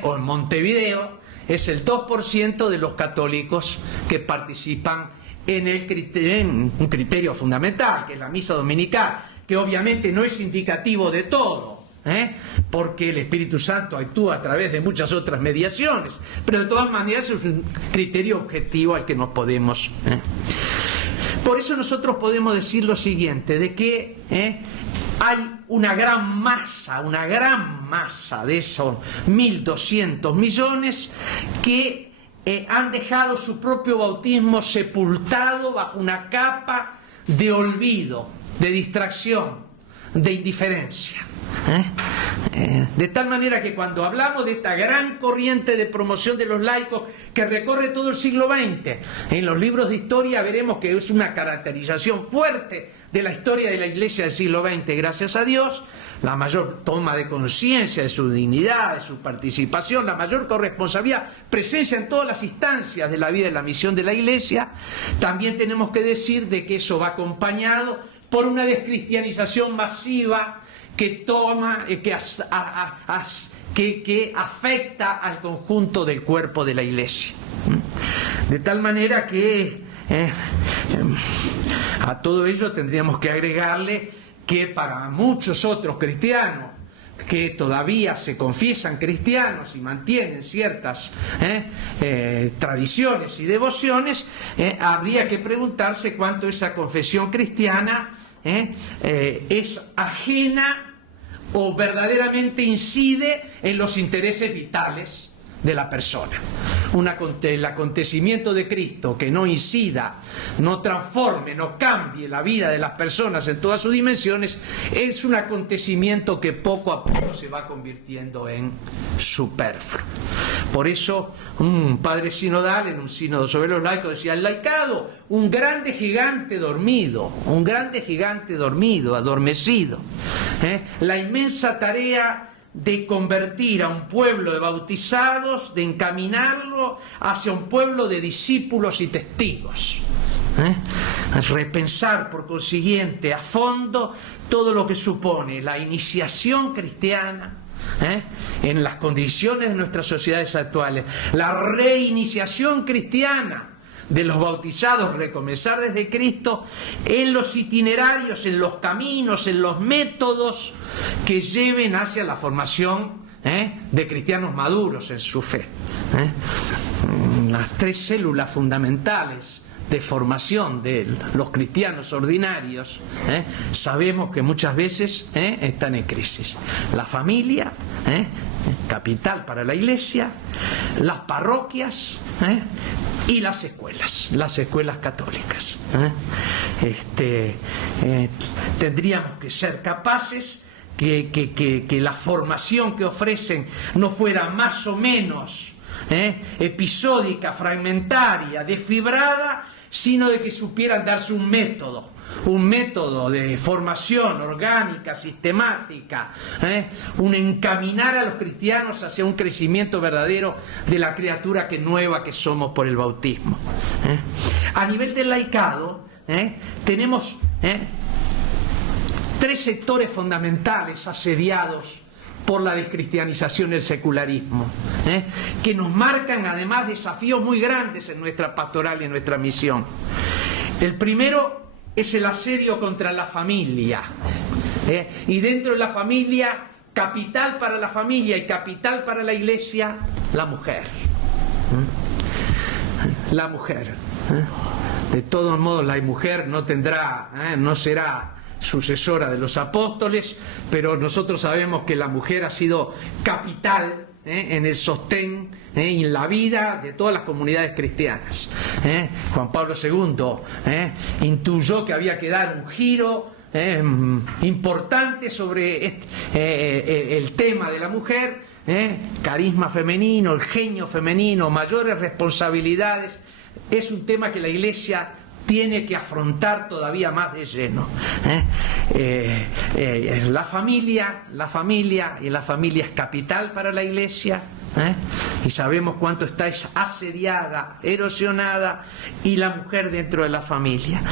o en Montevideo es el 2% de los católicos que participan en un criterio fundamental, que es la misa dominical, que obviamente no es indicativo de todo, porque el Espíritu Santo actúa a través de muchas otras mediaciones, pero de todas maneras es un criterio objetivo al que nos podemos... Por eso nosotros podemos decir lo siguiente, de que hay una gran masa de esos 1.200 millones que han dejado su propio bautismo sepultado bajo una capa de olvido, de distracción, de indiferencia. De tal manera que cuando hablamos de esta gran corriente de promoción de los laicos que recorre todo el siglo XX, en los libros de historia veremos que es una caracterización fuerte de la historia de la Iglesia del siglo XX, gracias a Dios, la mayor toma de conciencia de su dignidad, de su participación, la mayor corresponsabilidad, presencia en todas las instancias de la vida y la misión de la Iglesia. También tenemos que decir de que eso va acompañado por una descristianización masiva que afecta al conjunto del cuerpo de la Iglesia. De tal manera que a todo ello tendríamos que agregarle que para muchos otros cristianos que todavía se confiesan cristianos y mantienen ciertas tradiciones y devociones, habría que preguntarse cuánto esa confesión cristiana es ajena o verdaderamente incide en los intereses vitales de la persona. El acontecimiento de Cristo que no incida, no transforme, no cambie la vida de las personas en todas sus dimensiones, es un acontecimiento que poco a poco se va convirtiendo en superfluo. Por eso un padre sinodal en un sínodo sobre los laicos decía: el laicado, un grande gigante dormido, adormecido. La inmensa tarea de convertir a un pueblo de bautizados, de encaminarlo hacia un pueblo de discípulos y testigos. Repensar, por consiguiente, a fondo todo lo que supone la iniciación cristiana en las condiciones de nuestras sociedades actuales, la reiniciación cristiana de los bautizados, recomenzar desde Cristo, en los itinerarios, en los caminos, en los métodos que lleven hacia la formación de cristianos maduros en su fe. Las tres células fundamentales de formación de los cristianos ordinarios, sabemos que muchas veces están en crisis. La familia, capital para la Iglesia, las parroquias, y las escuelas católicas. Tendríamos que ser capaces que la formación que ofrecen no fuera más o menos episódica, fragmentaria, desfibrada, sino de que supieran darse un método de formación orgánica, sistemática, un encaminar a los cristianos hacia un crecimiento verdadero de la criatura nueva que somos por el bautismo. A nivel del laicado, tenemos 3 sectores fundamentales asediados por la descristianización y el secularismo, que nos marcan además desafíos muy grandes en nuestra pastoral y en nuestra misión. El primero es el asedio contra la familia, y dentro de la familia, capital para la familia y capital para la Iglesia, la mujer. La mujer. De todos modos, la mujer no será sucesora de los apóstoles, pero nosotros sabemos que la mujer ha sido capital en el sostén y en la vida de todas las comunidades cristianas. Juan Pablo II intuyó que había que dar un giro importante sobre el tema de la mujer, carisma femenino, el genio femenino, mayores responsabilidades. Es un tema que la Iglesia tiene que afrontar todavía más de lleno. La familia es capital para la Iglesia, y sabemos cuánto está asediada, erosionada, y la mujer dentro de la familia.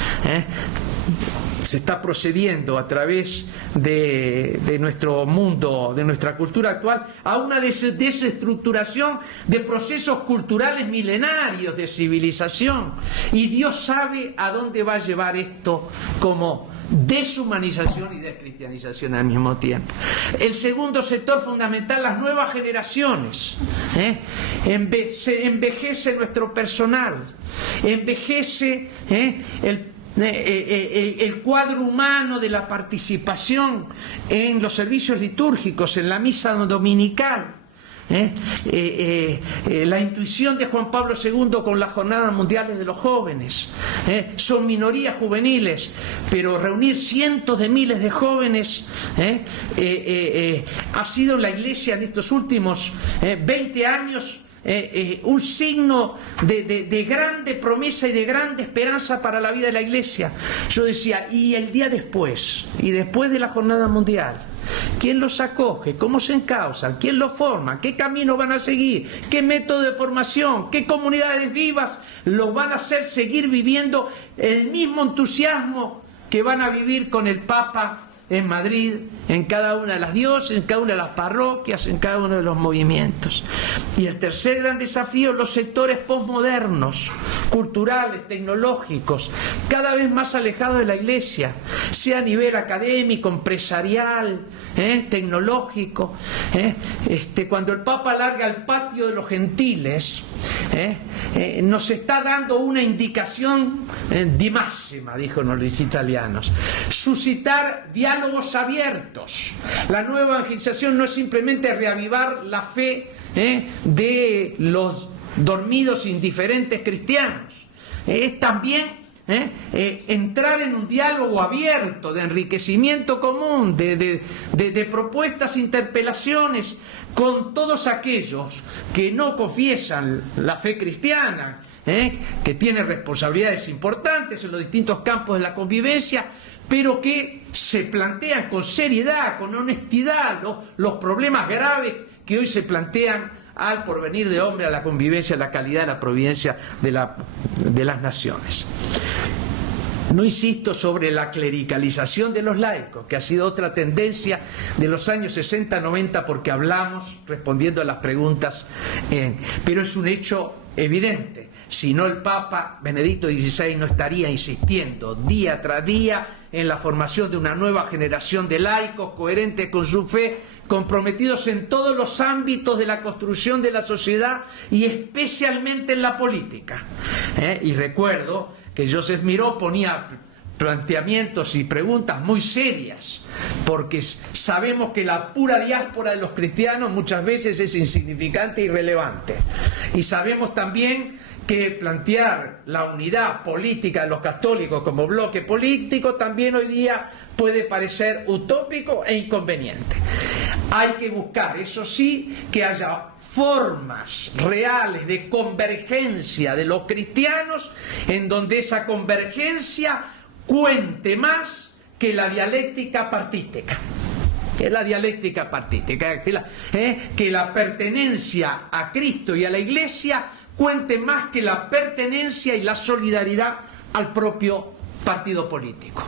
Se está procediendo a través de nuestro mundo, de nuestra cultura actual, a una desestructuración de procesos culturales milenarios de civilización. Y Dios sabe a dónde va a llevar esto como deshumanización y descristianización al mismo tiempo. El segundo sector fundamental, las nuevas generaciones. Se envejece nuestro personal, envejece el cuadro humano de la participación en los servicios litúrgicos, en la misa dominical. La intuición de Juan Pablo II con las Jornadas Mundiales de los Jóvenes. Son minorías juveniles, pero reunir cientos de miles de jóvenes ha sido en la Iglesia en estos últimos 20 años un signo de grande promesa y de grande esperanza para la vida de la Iglesia. Yo decía, y el día después, y después de la Jornada Mundial, ¿quién los acoge? ¿Cómo se encausan? ¿Quién los forma? ¿Qué camino van a seguir? ¿Qué método de formación? ¿Qué comunidades vivas los van a hacer seguir viviendo el mismo entusiasmo que van a vivir con el Papa en Madrid, en cada una de las diócesis, en cada una de las parroquias, en cada uno de los movimientos? Y el tercer gran desafío, los sectores posmodernos, culturales, tecnológicos, cada vez más alejados de la Iglesia, sea a nivel académico, empresarial, tecnológico. Cuando el Papa larga al patio de los gentiles, nos está dando una indicación di massima, dijo los italianos: suscitar diálogos abiertos. La nueva evangelización no es simplemente reavivar la fe de los dormidos indiferentes cristianos, es también entrar en un diálogo abierto de enriquecimiento común, de propuestas, interpelaciones con todos aquellos que no confiesan la fe cristiana, que tienen responsabilidades importantes en los distintos campos de la convivencia, pero que se plantean con seriedad, con honestidad los problemas graves que hoy se plantean al porvenir de hombre, a la convivencia, a la calidad, a la providencia de las naciones. No insisto sobre la clericalización de los laicos, que ha sido otra tendencia de los años 60-90, porque hablamos respondiendo a las preguntas, pero es un hecho evidente. Si no, el Papa Benedicto XVI no estaría insistiendo día tras día en la formación de una nueva generación de laicos coherentes con su fe, comprometidos en todos los ámbitos de la construcción de la sociedad y especialmente en la política. Y recuerdo que Joseph Miró ponía planteamientos y preguntas muy serias, porque sabemos que la pura diáspora de los cristianos muchas veces es insignificante e irrelevante, y sabemos también que plantear la unidad política de los católicos como bloque político también hoy día puede parecer utópico e inconveniente. Hay que buscar, eso sí, que haya formas reales de convergencia de los cristianos, en donde esa convergencia cuente más que la dialéctica partítica. Que la dialéctica partítica, que la pertenencia a Cristo y a la Iglesia cuente más que la pertenencia y la solidaridad al propio partido político.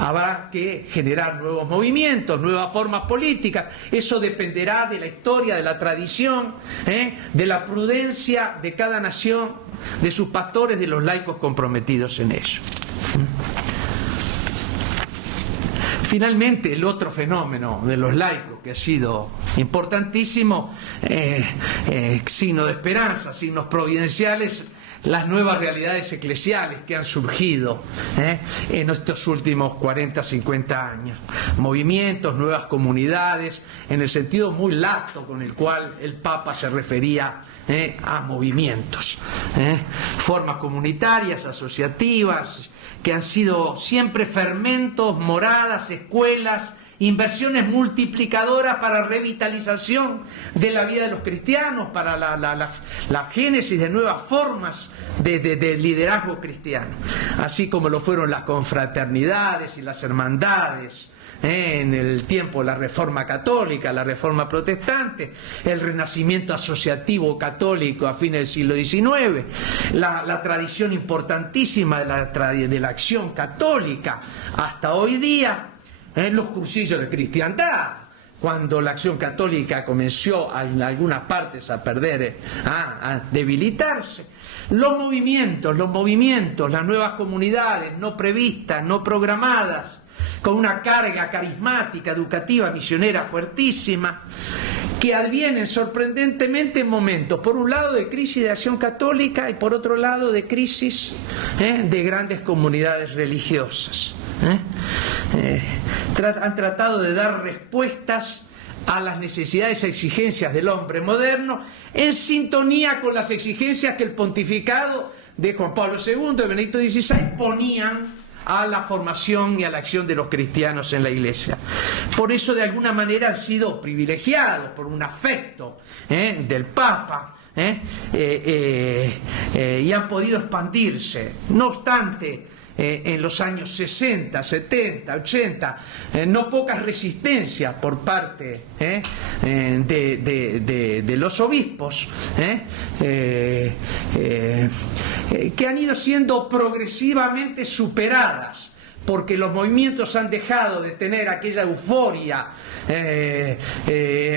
Habrá que generar nuevos movimientos, nuevas formas políticas. Eso dependerá de la historia, de la tradición, de la prudencia de cada nación, de sus pastores, de los laicos comprometidos en ello. Finalmente, el otro fenómeno de los laicos que ha sido importantísimo, signo de esperanza, signos providenciales, las nuevas realidades eclesiales que han surgido en estos últimos 40, 50 años. Movimientos, nuevas comunidades, en el sentido muy lato con el cual el Papa se refería a movimientos. Formas comunitarias, asociativas, que han sido siempre fermentos, moradas, escuelas, inversiones multiplicadoras para revitalización de la vida de los cristianos, para la génesis de nuevas formas de liderazgo cristiano, así como lo fueron las confraternidades y las hermandades en el tiempo de la Reforma Católica, la Reforma Protestante, el renacimiento asociativo católico a fines del siglo XIX, la tradición importantísima de la acción católica hasta hoy día, los cursillos de cristiandad, cuando la acción católica comenzó en algunas partes a perder, a debilitarse. Los movimientos, las nuevas comunidades no previstas, no programadas, con una carga carismática, educativa, misionera fuertísima, que advienen sorprendentemente en momentos, por un lado, de crisis de acción católica y por otro lado de crisis de grandes comunidades religiosas. Han tratado de dar respuestas a las necesidades y exigencias del hombre moderno en sintonía con las exigencias que el pontificado de Juan Pablo II, de Benedicto XVI, ponían a la formación y a la acción de los cristianos en la Iglesia. Por eso, de alguna manera, han sido privilegiados por un afecto del Papa y han podido expandirse. No obstante, en los años 60, 70, 80, no pocas resistencias por parte de los obispos que han ido siendo progresivamente superadas, porque los movimientos han dejado de tener aquella euforia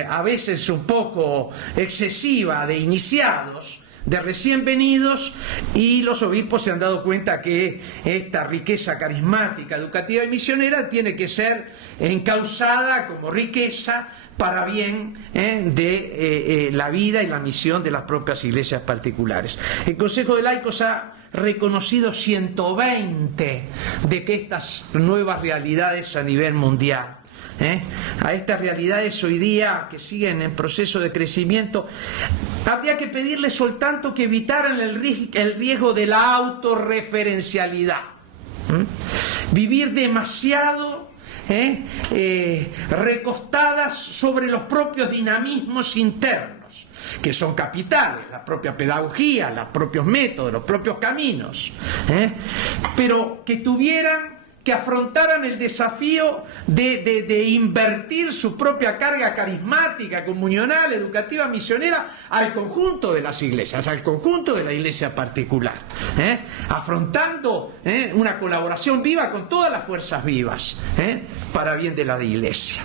a veces un poco excesiva de iniciados, de recién venidos, y los obispos se han dado cuenta que esta riqueza carismática, educativa y misionera tiene que ser encauzada como riqueza para bien de la vida y la misión de las propias iglesias particulares. El Consejo de Laicos ha reconocido 120 de que estas nuevas realidades a nivel mundial. A estas realidades hoy día que siguen en proceso de crecimiento, habría que pedirles sobre tanto que evitaran el riesgo de la autorreferencialidad. Vivir demasiado recostadas sobre los propios dinamismos internos, que son capitales, la propia pedagogía, los propios métodos, los propios caminos, pero que afrontaran el desafío de invertir su propia carga carismática, comunional, educativa, misionera al conjunto de las iglesias, al conjunto de la iglesia particular, afrontando una colaboración viva con todas las fuerzas vivas para bien de la iglesia.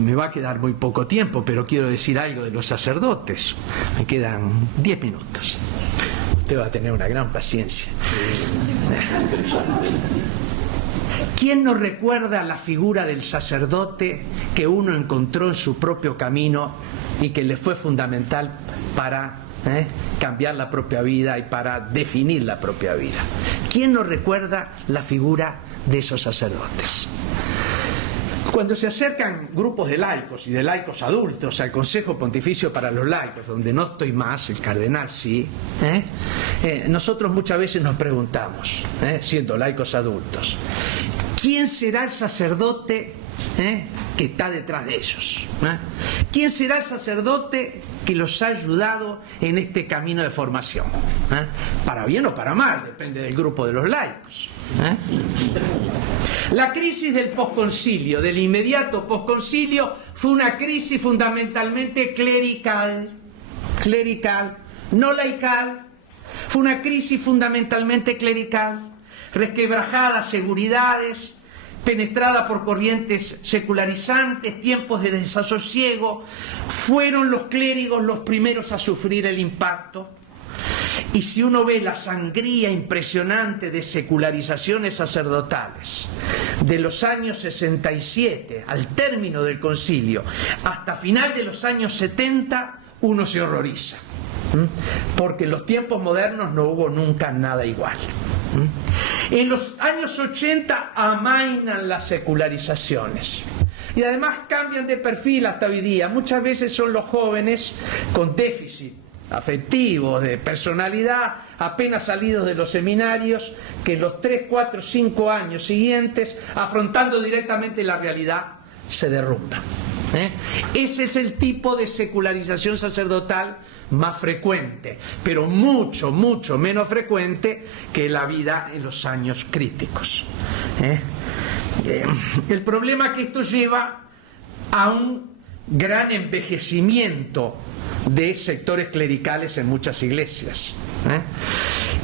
Me va a quedar muy poco tiempo, pero quiero decir algo de los sacerdotes. Me quedan 10 minutos. Usted va a tener una gran paciencia. ¿Quién no recuerda la figura del sacerdote que uno encontró en su propio camino y que le fue fundamental para cambiar la propia vida y para definir la propia vida? ¿Quién no recuerda la figura de esos sacerdotes? Cuando se acercan grupos de laicos y de laicos adultos al Consejo Pontificio para los Laicos, donde no estoy más, el cardenal sí, nosotros muchas veces nos preguntamos, siendo laicos adultos, ¿quién será el sacerdote que está detrás de ellos? ¿Quién será el sacerdote que los ha ayudado en este camino de formación? Para bien o para mal, depende del grupo de los laicos. La crisis del posconcilio, del inmediato posconcilio, fue una crisis fundamentalmente clerical, no laical. Fue una crisis fundamentalmente clerical, resquebrajada seguridades, penetrada por corrientes secularizantes, tiempos de desasosiego. Fueron los clérigos los primeros a sufrir el impacto. Y si uno ve la sangría impresionante de secularizaciones sacerdotales de los años 67 al término del concilio hasta final de los años 70, uno se horroriza, porque en los tiempos modernos no hubo nunca nada igual. En los años 80 amainan las secularizaciones y además cambian de perfil hasta hoy día. Muchas veces son los jóvenes con déficit afectivos, de personalidad, apenas salidos de los seminarios, que en los 3, 4, 5 años siguientes, afrontando directamente la realidad, se derrumban. Ese es el tipo de secularización sacerdotal más frecuente, pero mucho, mucho menos frecuente que la vida en los años críticos. El problema que esto lleva a un gran envejecimiento de sectores clericales en muchas iglesias.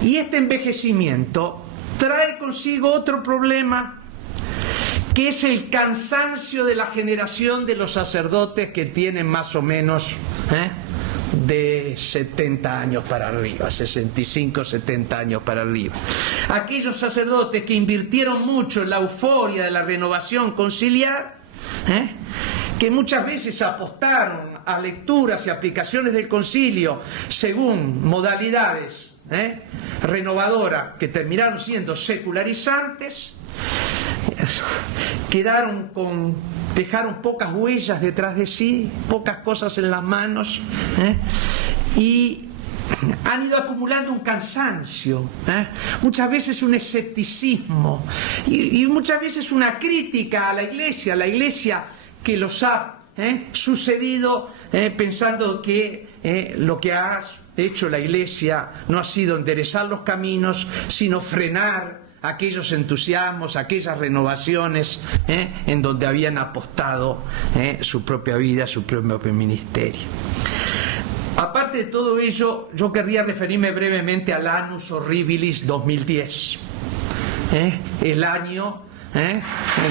Y este envejecimiento trae consigo otro problema, que es el cansancio de la generación de los sacerdotes que tienen más o menos de 70 años para arriba, 65, 70 años para arriba. Aquellos sacerdotes que invirtieron mucho en la euforia de la renovación conciliar, que muchas veces apostaron a lecturas y aplicaciones del concilio según modalidades renovadoras que terminaron siendo secularizantes, dejaron pocas huellas detrás de sí, pocas cosas en las manos, y han ido acumulando un cansancio, muchas veces un escepticismo y muchas veces una crítica a la iglesia que los ha sucedido, pensando que lo que ha hecho la iglesia no ha sido enderezar los caminos, sino frenar aquellos entusiasmos, aquellas renovaciones en donde habían apostado su propia vida, su propio ministerio. Aparte de todo ello, yo querría referirme brevemente al Annus Horribilis 2010, el año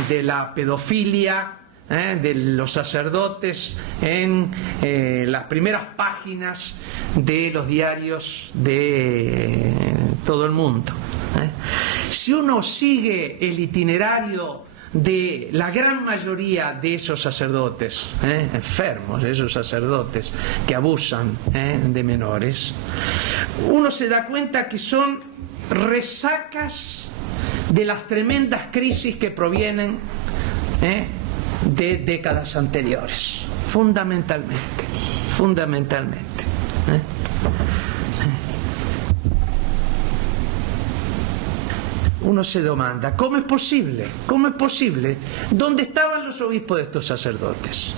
de la pedofilia de los sacerdotes en las primeras páginas de los diarios de todo el mundo. Si uno sigue el itinerario de la gran mayoría de esos sacerdotes enfermos, de esos sacerdotes que abusan de menores, uno se da cuenta que son resacas de las tremendas crisis que provienen de décadas anteriores, fundamentalmente. Uno se demanda, ¿cómo es posible? ¿Dónde estaban los obispos de estos sacerdotes?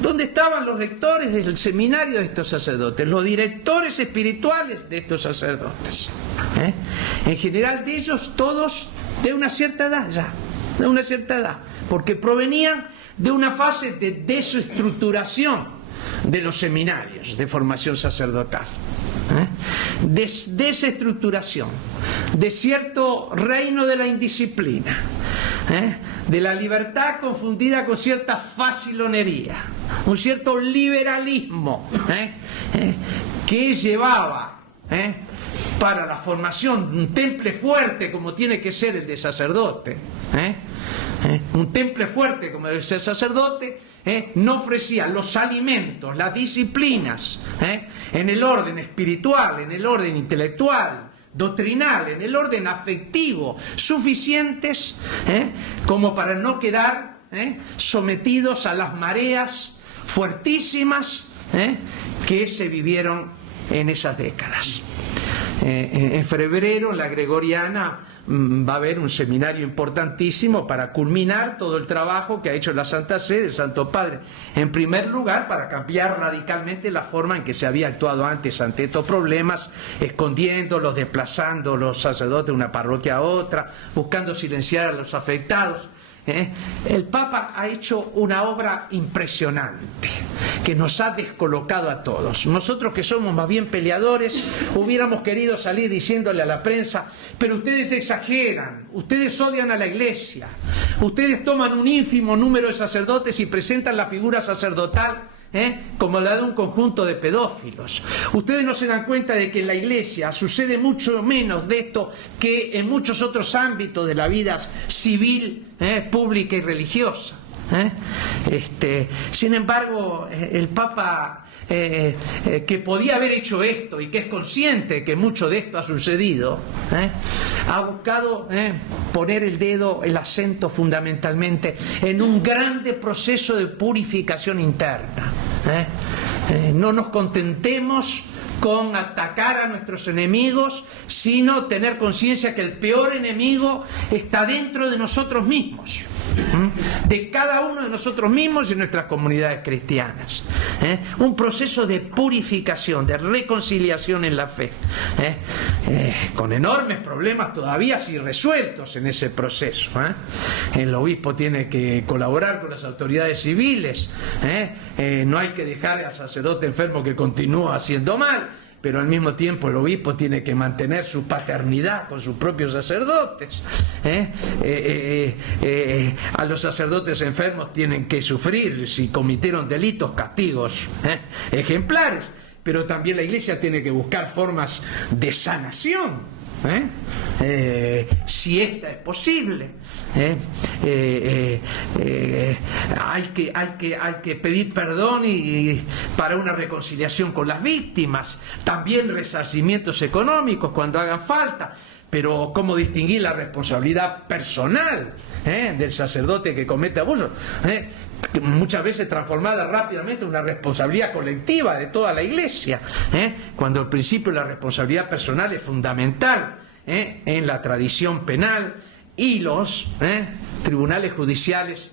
¿Dónde estaban los rectores del seminario de estos sacerdotes? Los directores espirituales de estos sacerdotes. En general de ellos todos de una cierta edad ya, porque provenían de una fase de desestructuración de los seminarios de formación sacerdotal. Desestructuración de cierto reino de la indisciplina, de la libertad confundida con cierta facilonería, un cierto liberalismo que llevaba para la formación un temple fuerte como tiene que ser el de sacerdote, un temple fuerte como debe ser sacerdote, no ofrecía los alimentos, las disciplinas, en el orden espiritual, en el orden intelectual, doctrinal, en el orden afectivo, suficientes como para no quedar sometidos a las mareas fuertísimas que se vivieron en esas décadas. En febrero, en la Gregoriana, va a haber un seminario importantísimo para culminar todo el trabajo que ha hecho la Santa Sede, el Santo Padre, en primer lugar para cambiar radicalmente la forma en que se había actuado antes ante estos problemas, escondiéndolos, desplazando los sacerdotes de una parroquia a otra, buscando silenciar a los afectados. El Papa ha hecho una obra impresionante que nos ha descolocado a todos. Nosotros, que somos más bien peleadores, hubiéramos querido salir diciéndole a la prensa: pero ustedes exageran, ustedes odian a la Iglesia, ustedes toman un ínfimo número de sacerdotes y presentan la figura sacerdotal como la de un conjunto de pedófilos. Ustedes no se dan cuenta de que en la Iglesia sucede mucho menos de esto que en muchos otros ámbitos de la vida civil, pública y religiosa. Sin embargo, el Papa, que podía haber hecho esto y que es consciente que mucho de esto ha sucedido, ha buscado poner el dedo, el acento fundamentalmente en un grande proceso de purificación interna. No nos contentemos con atacar a nuestros enemigos, sino tener conciencia que el peor enemigo está dentro de nosotros mismos, de cada uno de nosotros mismos y en nuestras comunidades cristianas. Un proceso de purificación, de reconciliación en la fe, con enormes problemas todavía sin resueltos en ese proceso. El obispo tiene que colaborar con las autoridades civiles, no hay que dejar al sacerdote enfermo que continúa haciendo mal, pero al mismo tiempo el obispo tiene que mantener su paternidad con sus propios sacerdotes. A los sacerdotes enfermos tienen que sufrir, si cometieron delitos, castigos ejemplares, pero también la Iglesia tiene que buscar formas de sanación, si esta es posible. Hay que pedir perdón y para una reconciliación con las víctimas, también resarcimientos económicos cuando hagan falta. Pero ¿cómo distinguir la responsabilidad personal del sacerdote que comete abusos? Muchas veces transformada rápidamente en una responsabilidad colectiva de toda la Iglesia, cuando el principio de la responsabilidad personal es fundamental en la tradición penal, y los tribunales judiciales,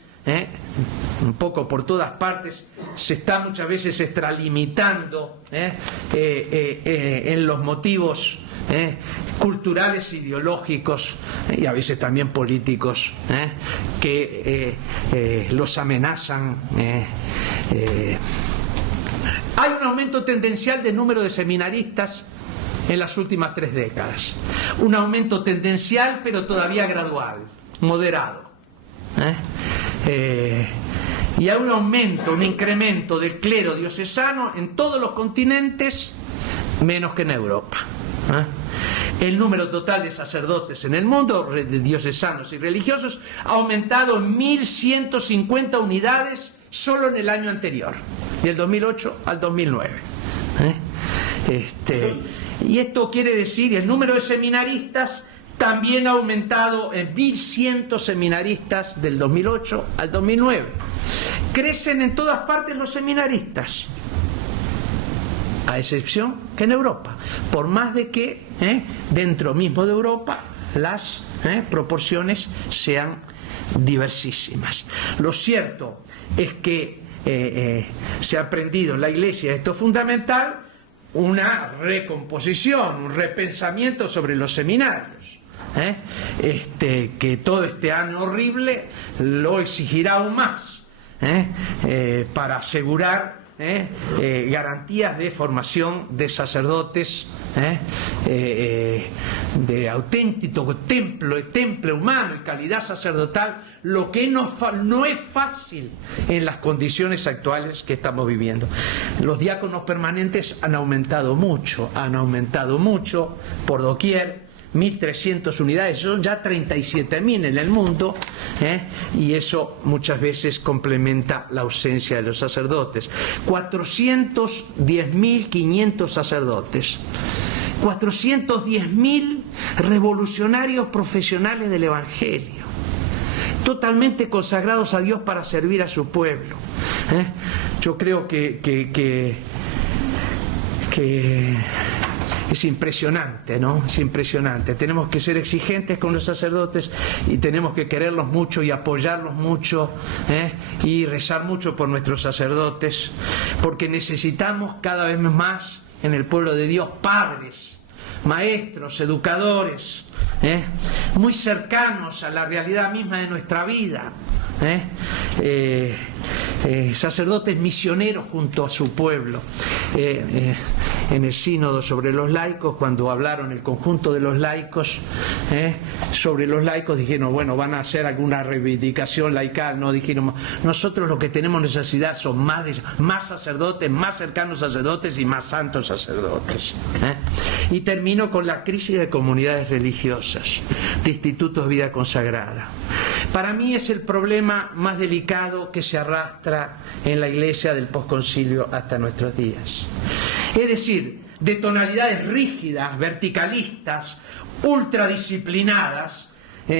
un poco por todas partes, se está muchas veces extralimitando en los motivos culturales, ideológicos y a veces también políticos que los amenazan. Hay un aumento tendencial del número de seminaristas en las últimas 3 décadas. Un aumento tendencial, pero todavía gradual, moderado. Y hay un aumento, un incremento del clero diocesano en todos los continentes, menos que en Europa. El número total de sacerdotes en el mundo, de diocesanos y religiosos, ha aumentado en 1.150 unidades solo en el año anterior, del 2008 al 2009. Y esto quiere decir, el número de seminaristas también ha aumentado en 1.100 seminaristas del 2008 al 2009. Crecen en todas partes los seminaristas, a excepción que en Europa, por más de que dentro mismo de Europa las proporciones sean diversísimas. Lo cierto es que se ha aprendido en la Iglesia, esto es fundamental, una recomposición, un repensamiento sobre los seminarios, que todo este año horrible lo exigirá aún más, para asegurar garantías de formación de sacerdotes, de auténtico temple humano y calidad sacerdotal, lo que no es fácil en las condiciones actuales que estamos viviendo. Los diáconos permanentes han aumentado mucho por doquier. 1.300 unidades, son ya 37.000 en el mundo, y eso muchas veces complementa la ausencia de los sacerdotes. 410.500 sacerdotes, 410.000 revolucionarios profesionales del Evangelio, totalmente consagrados a Dios para servir a su pueblo. Yo creo que es impresionante, ¿no? Es impresionante. Tenemos que ser exigentes con los sacerdotes y tenemos que quererlos mucho y apoyarlos mucho, y rezar mucho por nuestros sacerdotes, porque necesitamos cada vez más en el pueblo de Dios padres, maestros, educadores, muy cercanos a la realidad misma de nuestra vida, sacerdotes misioneros junto a su pueblo. En el sínodo sobre los laicos, cuando hablaron el conjunto de los laicos, sobre los laicos, dijeron, bueno, van a hacer alguna reivindicación laical, no, dijeron, nosotros lo que tenemos necesidad son más sacerdotes, más cercanos sacerdotes y más santos sacerdotes. Y termino con la crisis de comunidades religiosas, de institutos de vida consagrada. Para mí es el problema más delicado que se arrastra en la Iglesia del posconcilio hasta nuestros días. Es decir, de tonalidades rígidas, verticalistas, ultradisciplinadas,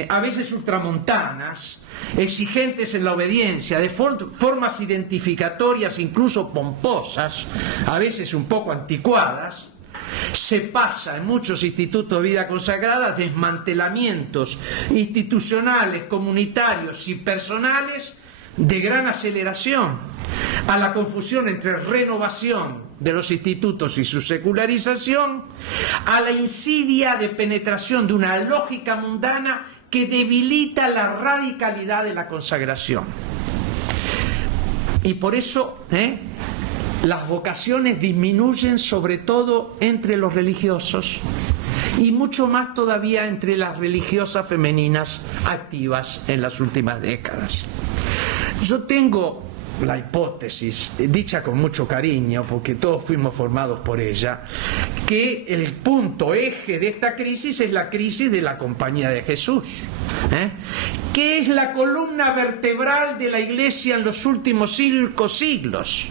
a veces ultramontanas, exigentes en la obediencia, de formas identificatorias incluso pomposas, a veces un poco anticuadas. Se pasa en muchos institutos de vida consagrada desmantelamientos institucionales, comunitarios y personales de gran aceleración, a la confusión entre renovación de los institutos y su secularización, a la insidia de penetración de una lógica mundana que debilita la radicalidad de la consagración. Y por eso, las vocaciones disminuyen sobre todo entre los religiosos y mucho más todavía entre las religiosas femeninas activas en las últimas décadas. Yo tengo la hipótesis, dicha con mucho cariño, porque todos fuimos formados por ella, que el punto eje de esta crisis es la crisis de la Compañía de Jesús, que es la columna vertebral de la Iglesia en los últimos 5 siglos.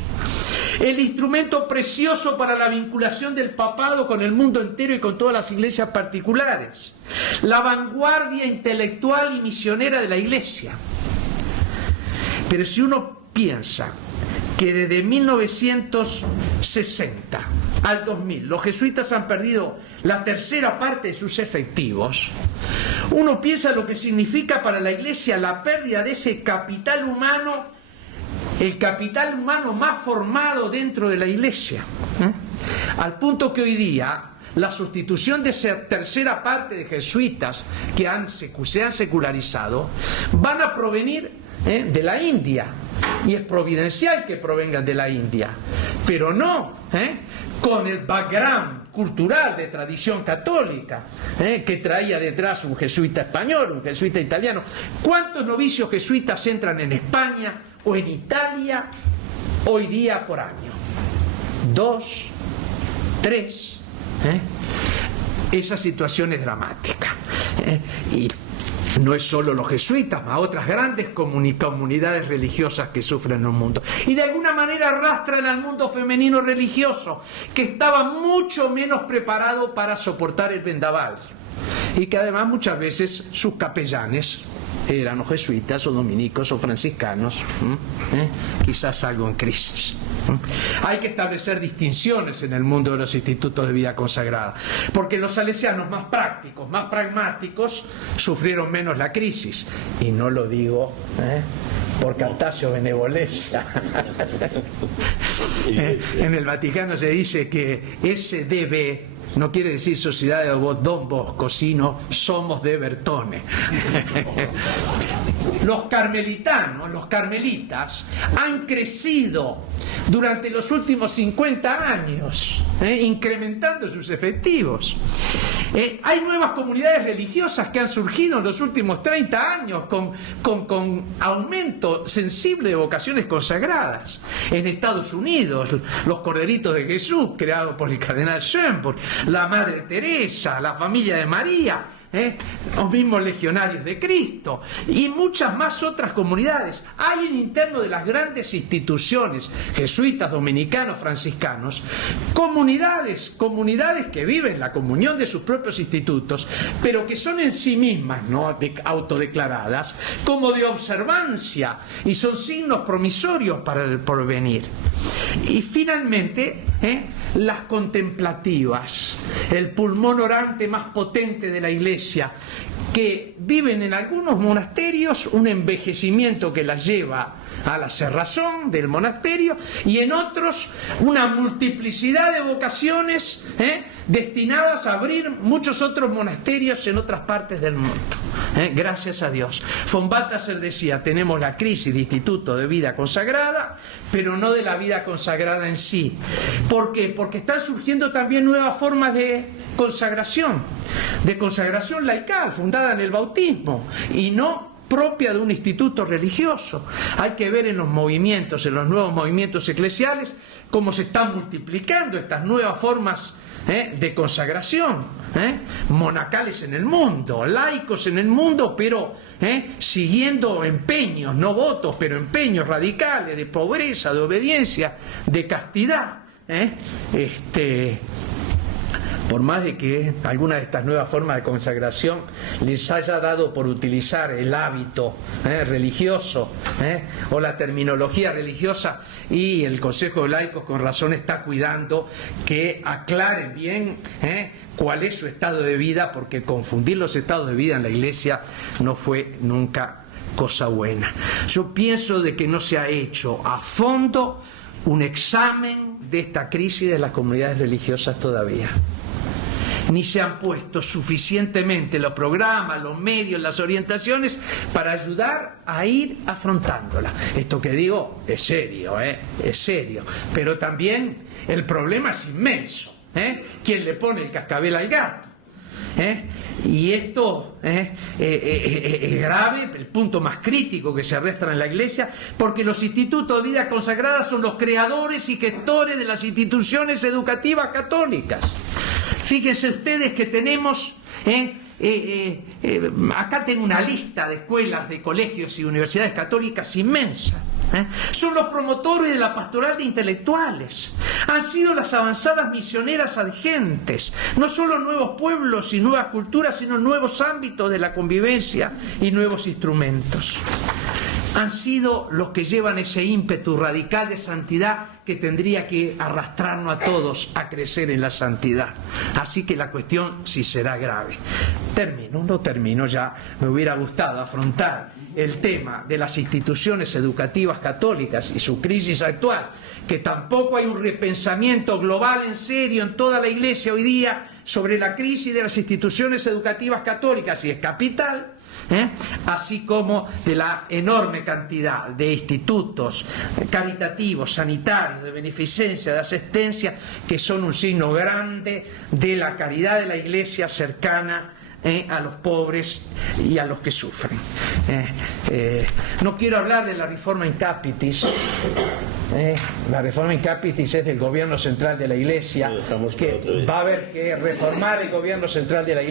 El instrumento precioso para la vinculación del papado con el mundo entero y con todas las iglesias particulares. La vanguardia intelectual y misionera de la Iglesia. Pero si uno piensa que desde 1960 al 2000 los jesuitas han perdido la tercera parte de sus efectivos, uno piensa lo que significa para la Iglesia la pérdida de ese capital humano, el capital humano más formado dentro de la Iglesia, al punto que hoy día la sustitución de esa tercera parte de jesuitas que se han secularizado van a provenir de la India, y es providencial que provengan de la India, pero no con el background cultural de tradición católica que traía detrás un jesuita español, un jesuita italiano. ¿Cuántos novicios jesuitas entran en España o en Italia hoy día por año? 2, 3. Esa situación es dramática. Y no es solo los jesuitas, más otras grandes comunidades religiosas que sufren en el mundo. Y de alguna manera arrastran al mundo femenino religioso, que estaba mucho menos preparado para soportar el vendaval. Y que además muchas veces sus capellanes eran o jesuitas o dominicos o franciscanos, quizás algo en crisis. Hay que establecer distinciones en el mundo de los institutos de vida consagrada, porque los salesianos más prácticos, más pragmáticos, sufrieron menos la crisis. Y no lo digo por Cartacio Benevolencia. En el Vaticano se dice que SDB no quiere decir Sociedad de Don Bosco, sino Somos de Bertone. Los carmelitanos, los carmelitas, han crecido durante los últimos 50 años, incrementando sus efectivos. Hay nuevas comunidades religiosas que han surgido en los últimos 30 años con aumento sensible de vocaciones consagradas. En Estados Unidos, los Corderitos de Jesús, creados por el cardenal Schönborn, la Madre Teresa, la familia de María, los mismos legionarios de Cristo y muchas más otras comunidades. Hay en interno de las grandes instituciones jesuitas, dominicanos, franciscanos, comunidades comunidades que viven la comunión de sus propios institutos, pero que son en sí mismas, ¿no?, autodeclaradas como de observancia y son signos promisorios para el porvenir. Y finalmente, las contemplativas, el pulmón orante más potente de la Iglesia, que viven en algunos monasterios un envejecimiento que las lleva a la cerrazón del monasterio, y en otros una multiplicidad de vocaciones destinadas a abrir muchos otros monasterios en otras partes del mundo. Gracias a Dios. Von Balthasar decía: tenemos la crisis de instituto de vida consagrada, pero no de la vida consagrada en sí. ¿Por qué? Porque están surgiendo también nuevas formas de consagración laical, fundada en el bautismo, y no propia de un instituto religioso. Hay que ver en los movimientos, en los nuevos movimientos eclesiales, cómo se están multiplicando estas nuevas formas de consagración, monacales en el mundo, laicos en el mundo, pero siguiendo empeños, no votos, pero empeños radicales de pobreza, de obediencia, de castidad. Por más de que alguna de estas nuevas formas de consagración les haya dado por utilizar el hábito religioso o la terminología religiosa, y el Consejo de Laicos con razón está cuidando que aclaren bien cuál es su estado de vida, porque confundir los estados de vida en la Iglesia no fue nunca cosa buena. Yo pienso de que no se ha hecho a fondo un examen de esta crisis de las comunidades religiosas todavía. Ni se han puesto suficientemente los programas, los medios, las orientaciones para ayudar a ir afrontándola. Esto que digo es serio, es serio. Pero también el problema es inmenso. ¿Quién le pone el cascabel al gato? Y esto es grave, el punto más crítico que se arrastra en la Iglesia, porque los institutos de vida consagrada son los creadores y gestores de las instituciones educativas católicas. Fíjense ustedes que tenemos, acá tengo una lista de escuelas, de colegios y universidades católicas inmensa. Son los promotores de la pastoral de intelectuales. Han sido las avanzadas misioneras adgentes, no solo nuevos pueblos y nuevas culturas, sino nuevos ámbitos de la convivencia y nuevos instrumentos. Han sido los que llevan ese ímpetu radical de santidad que tendría que arrastrarnos a todos a crecer en la santidad. Así que la cuestión sí será grave. No termino ya. Me hubiera gustado afrontar el tema de las instituciones educativas católicas y su crisis actual, que tampoco hay un repensamiento global en serio en toda la Iglesia hoy día sobre la crisis de las instituciones educativas católicas, y es capital. Así como de la enorme cantidad de institutos caritativos, sanitarios, de beneficencia, de asistencia, que son un signo grande de la caridad de la Iglesia cercana a los pobres y a los que sufren. No quiero hablar de la Reforma in Capitis. La Reforma in Capitis es del gobierno central de la Iglesia, que va a haber que reformar el gobierno central de la Iglesia.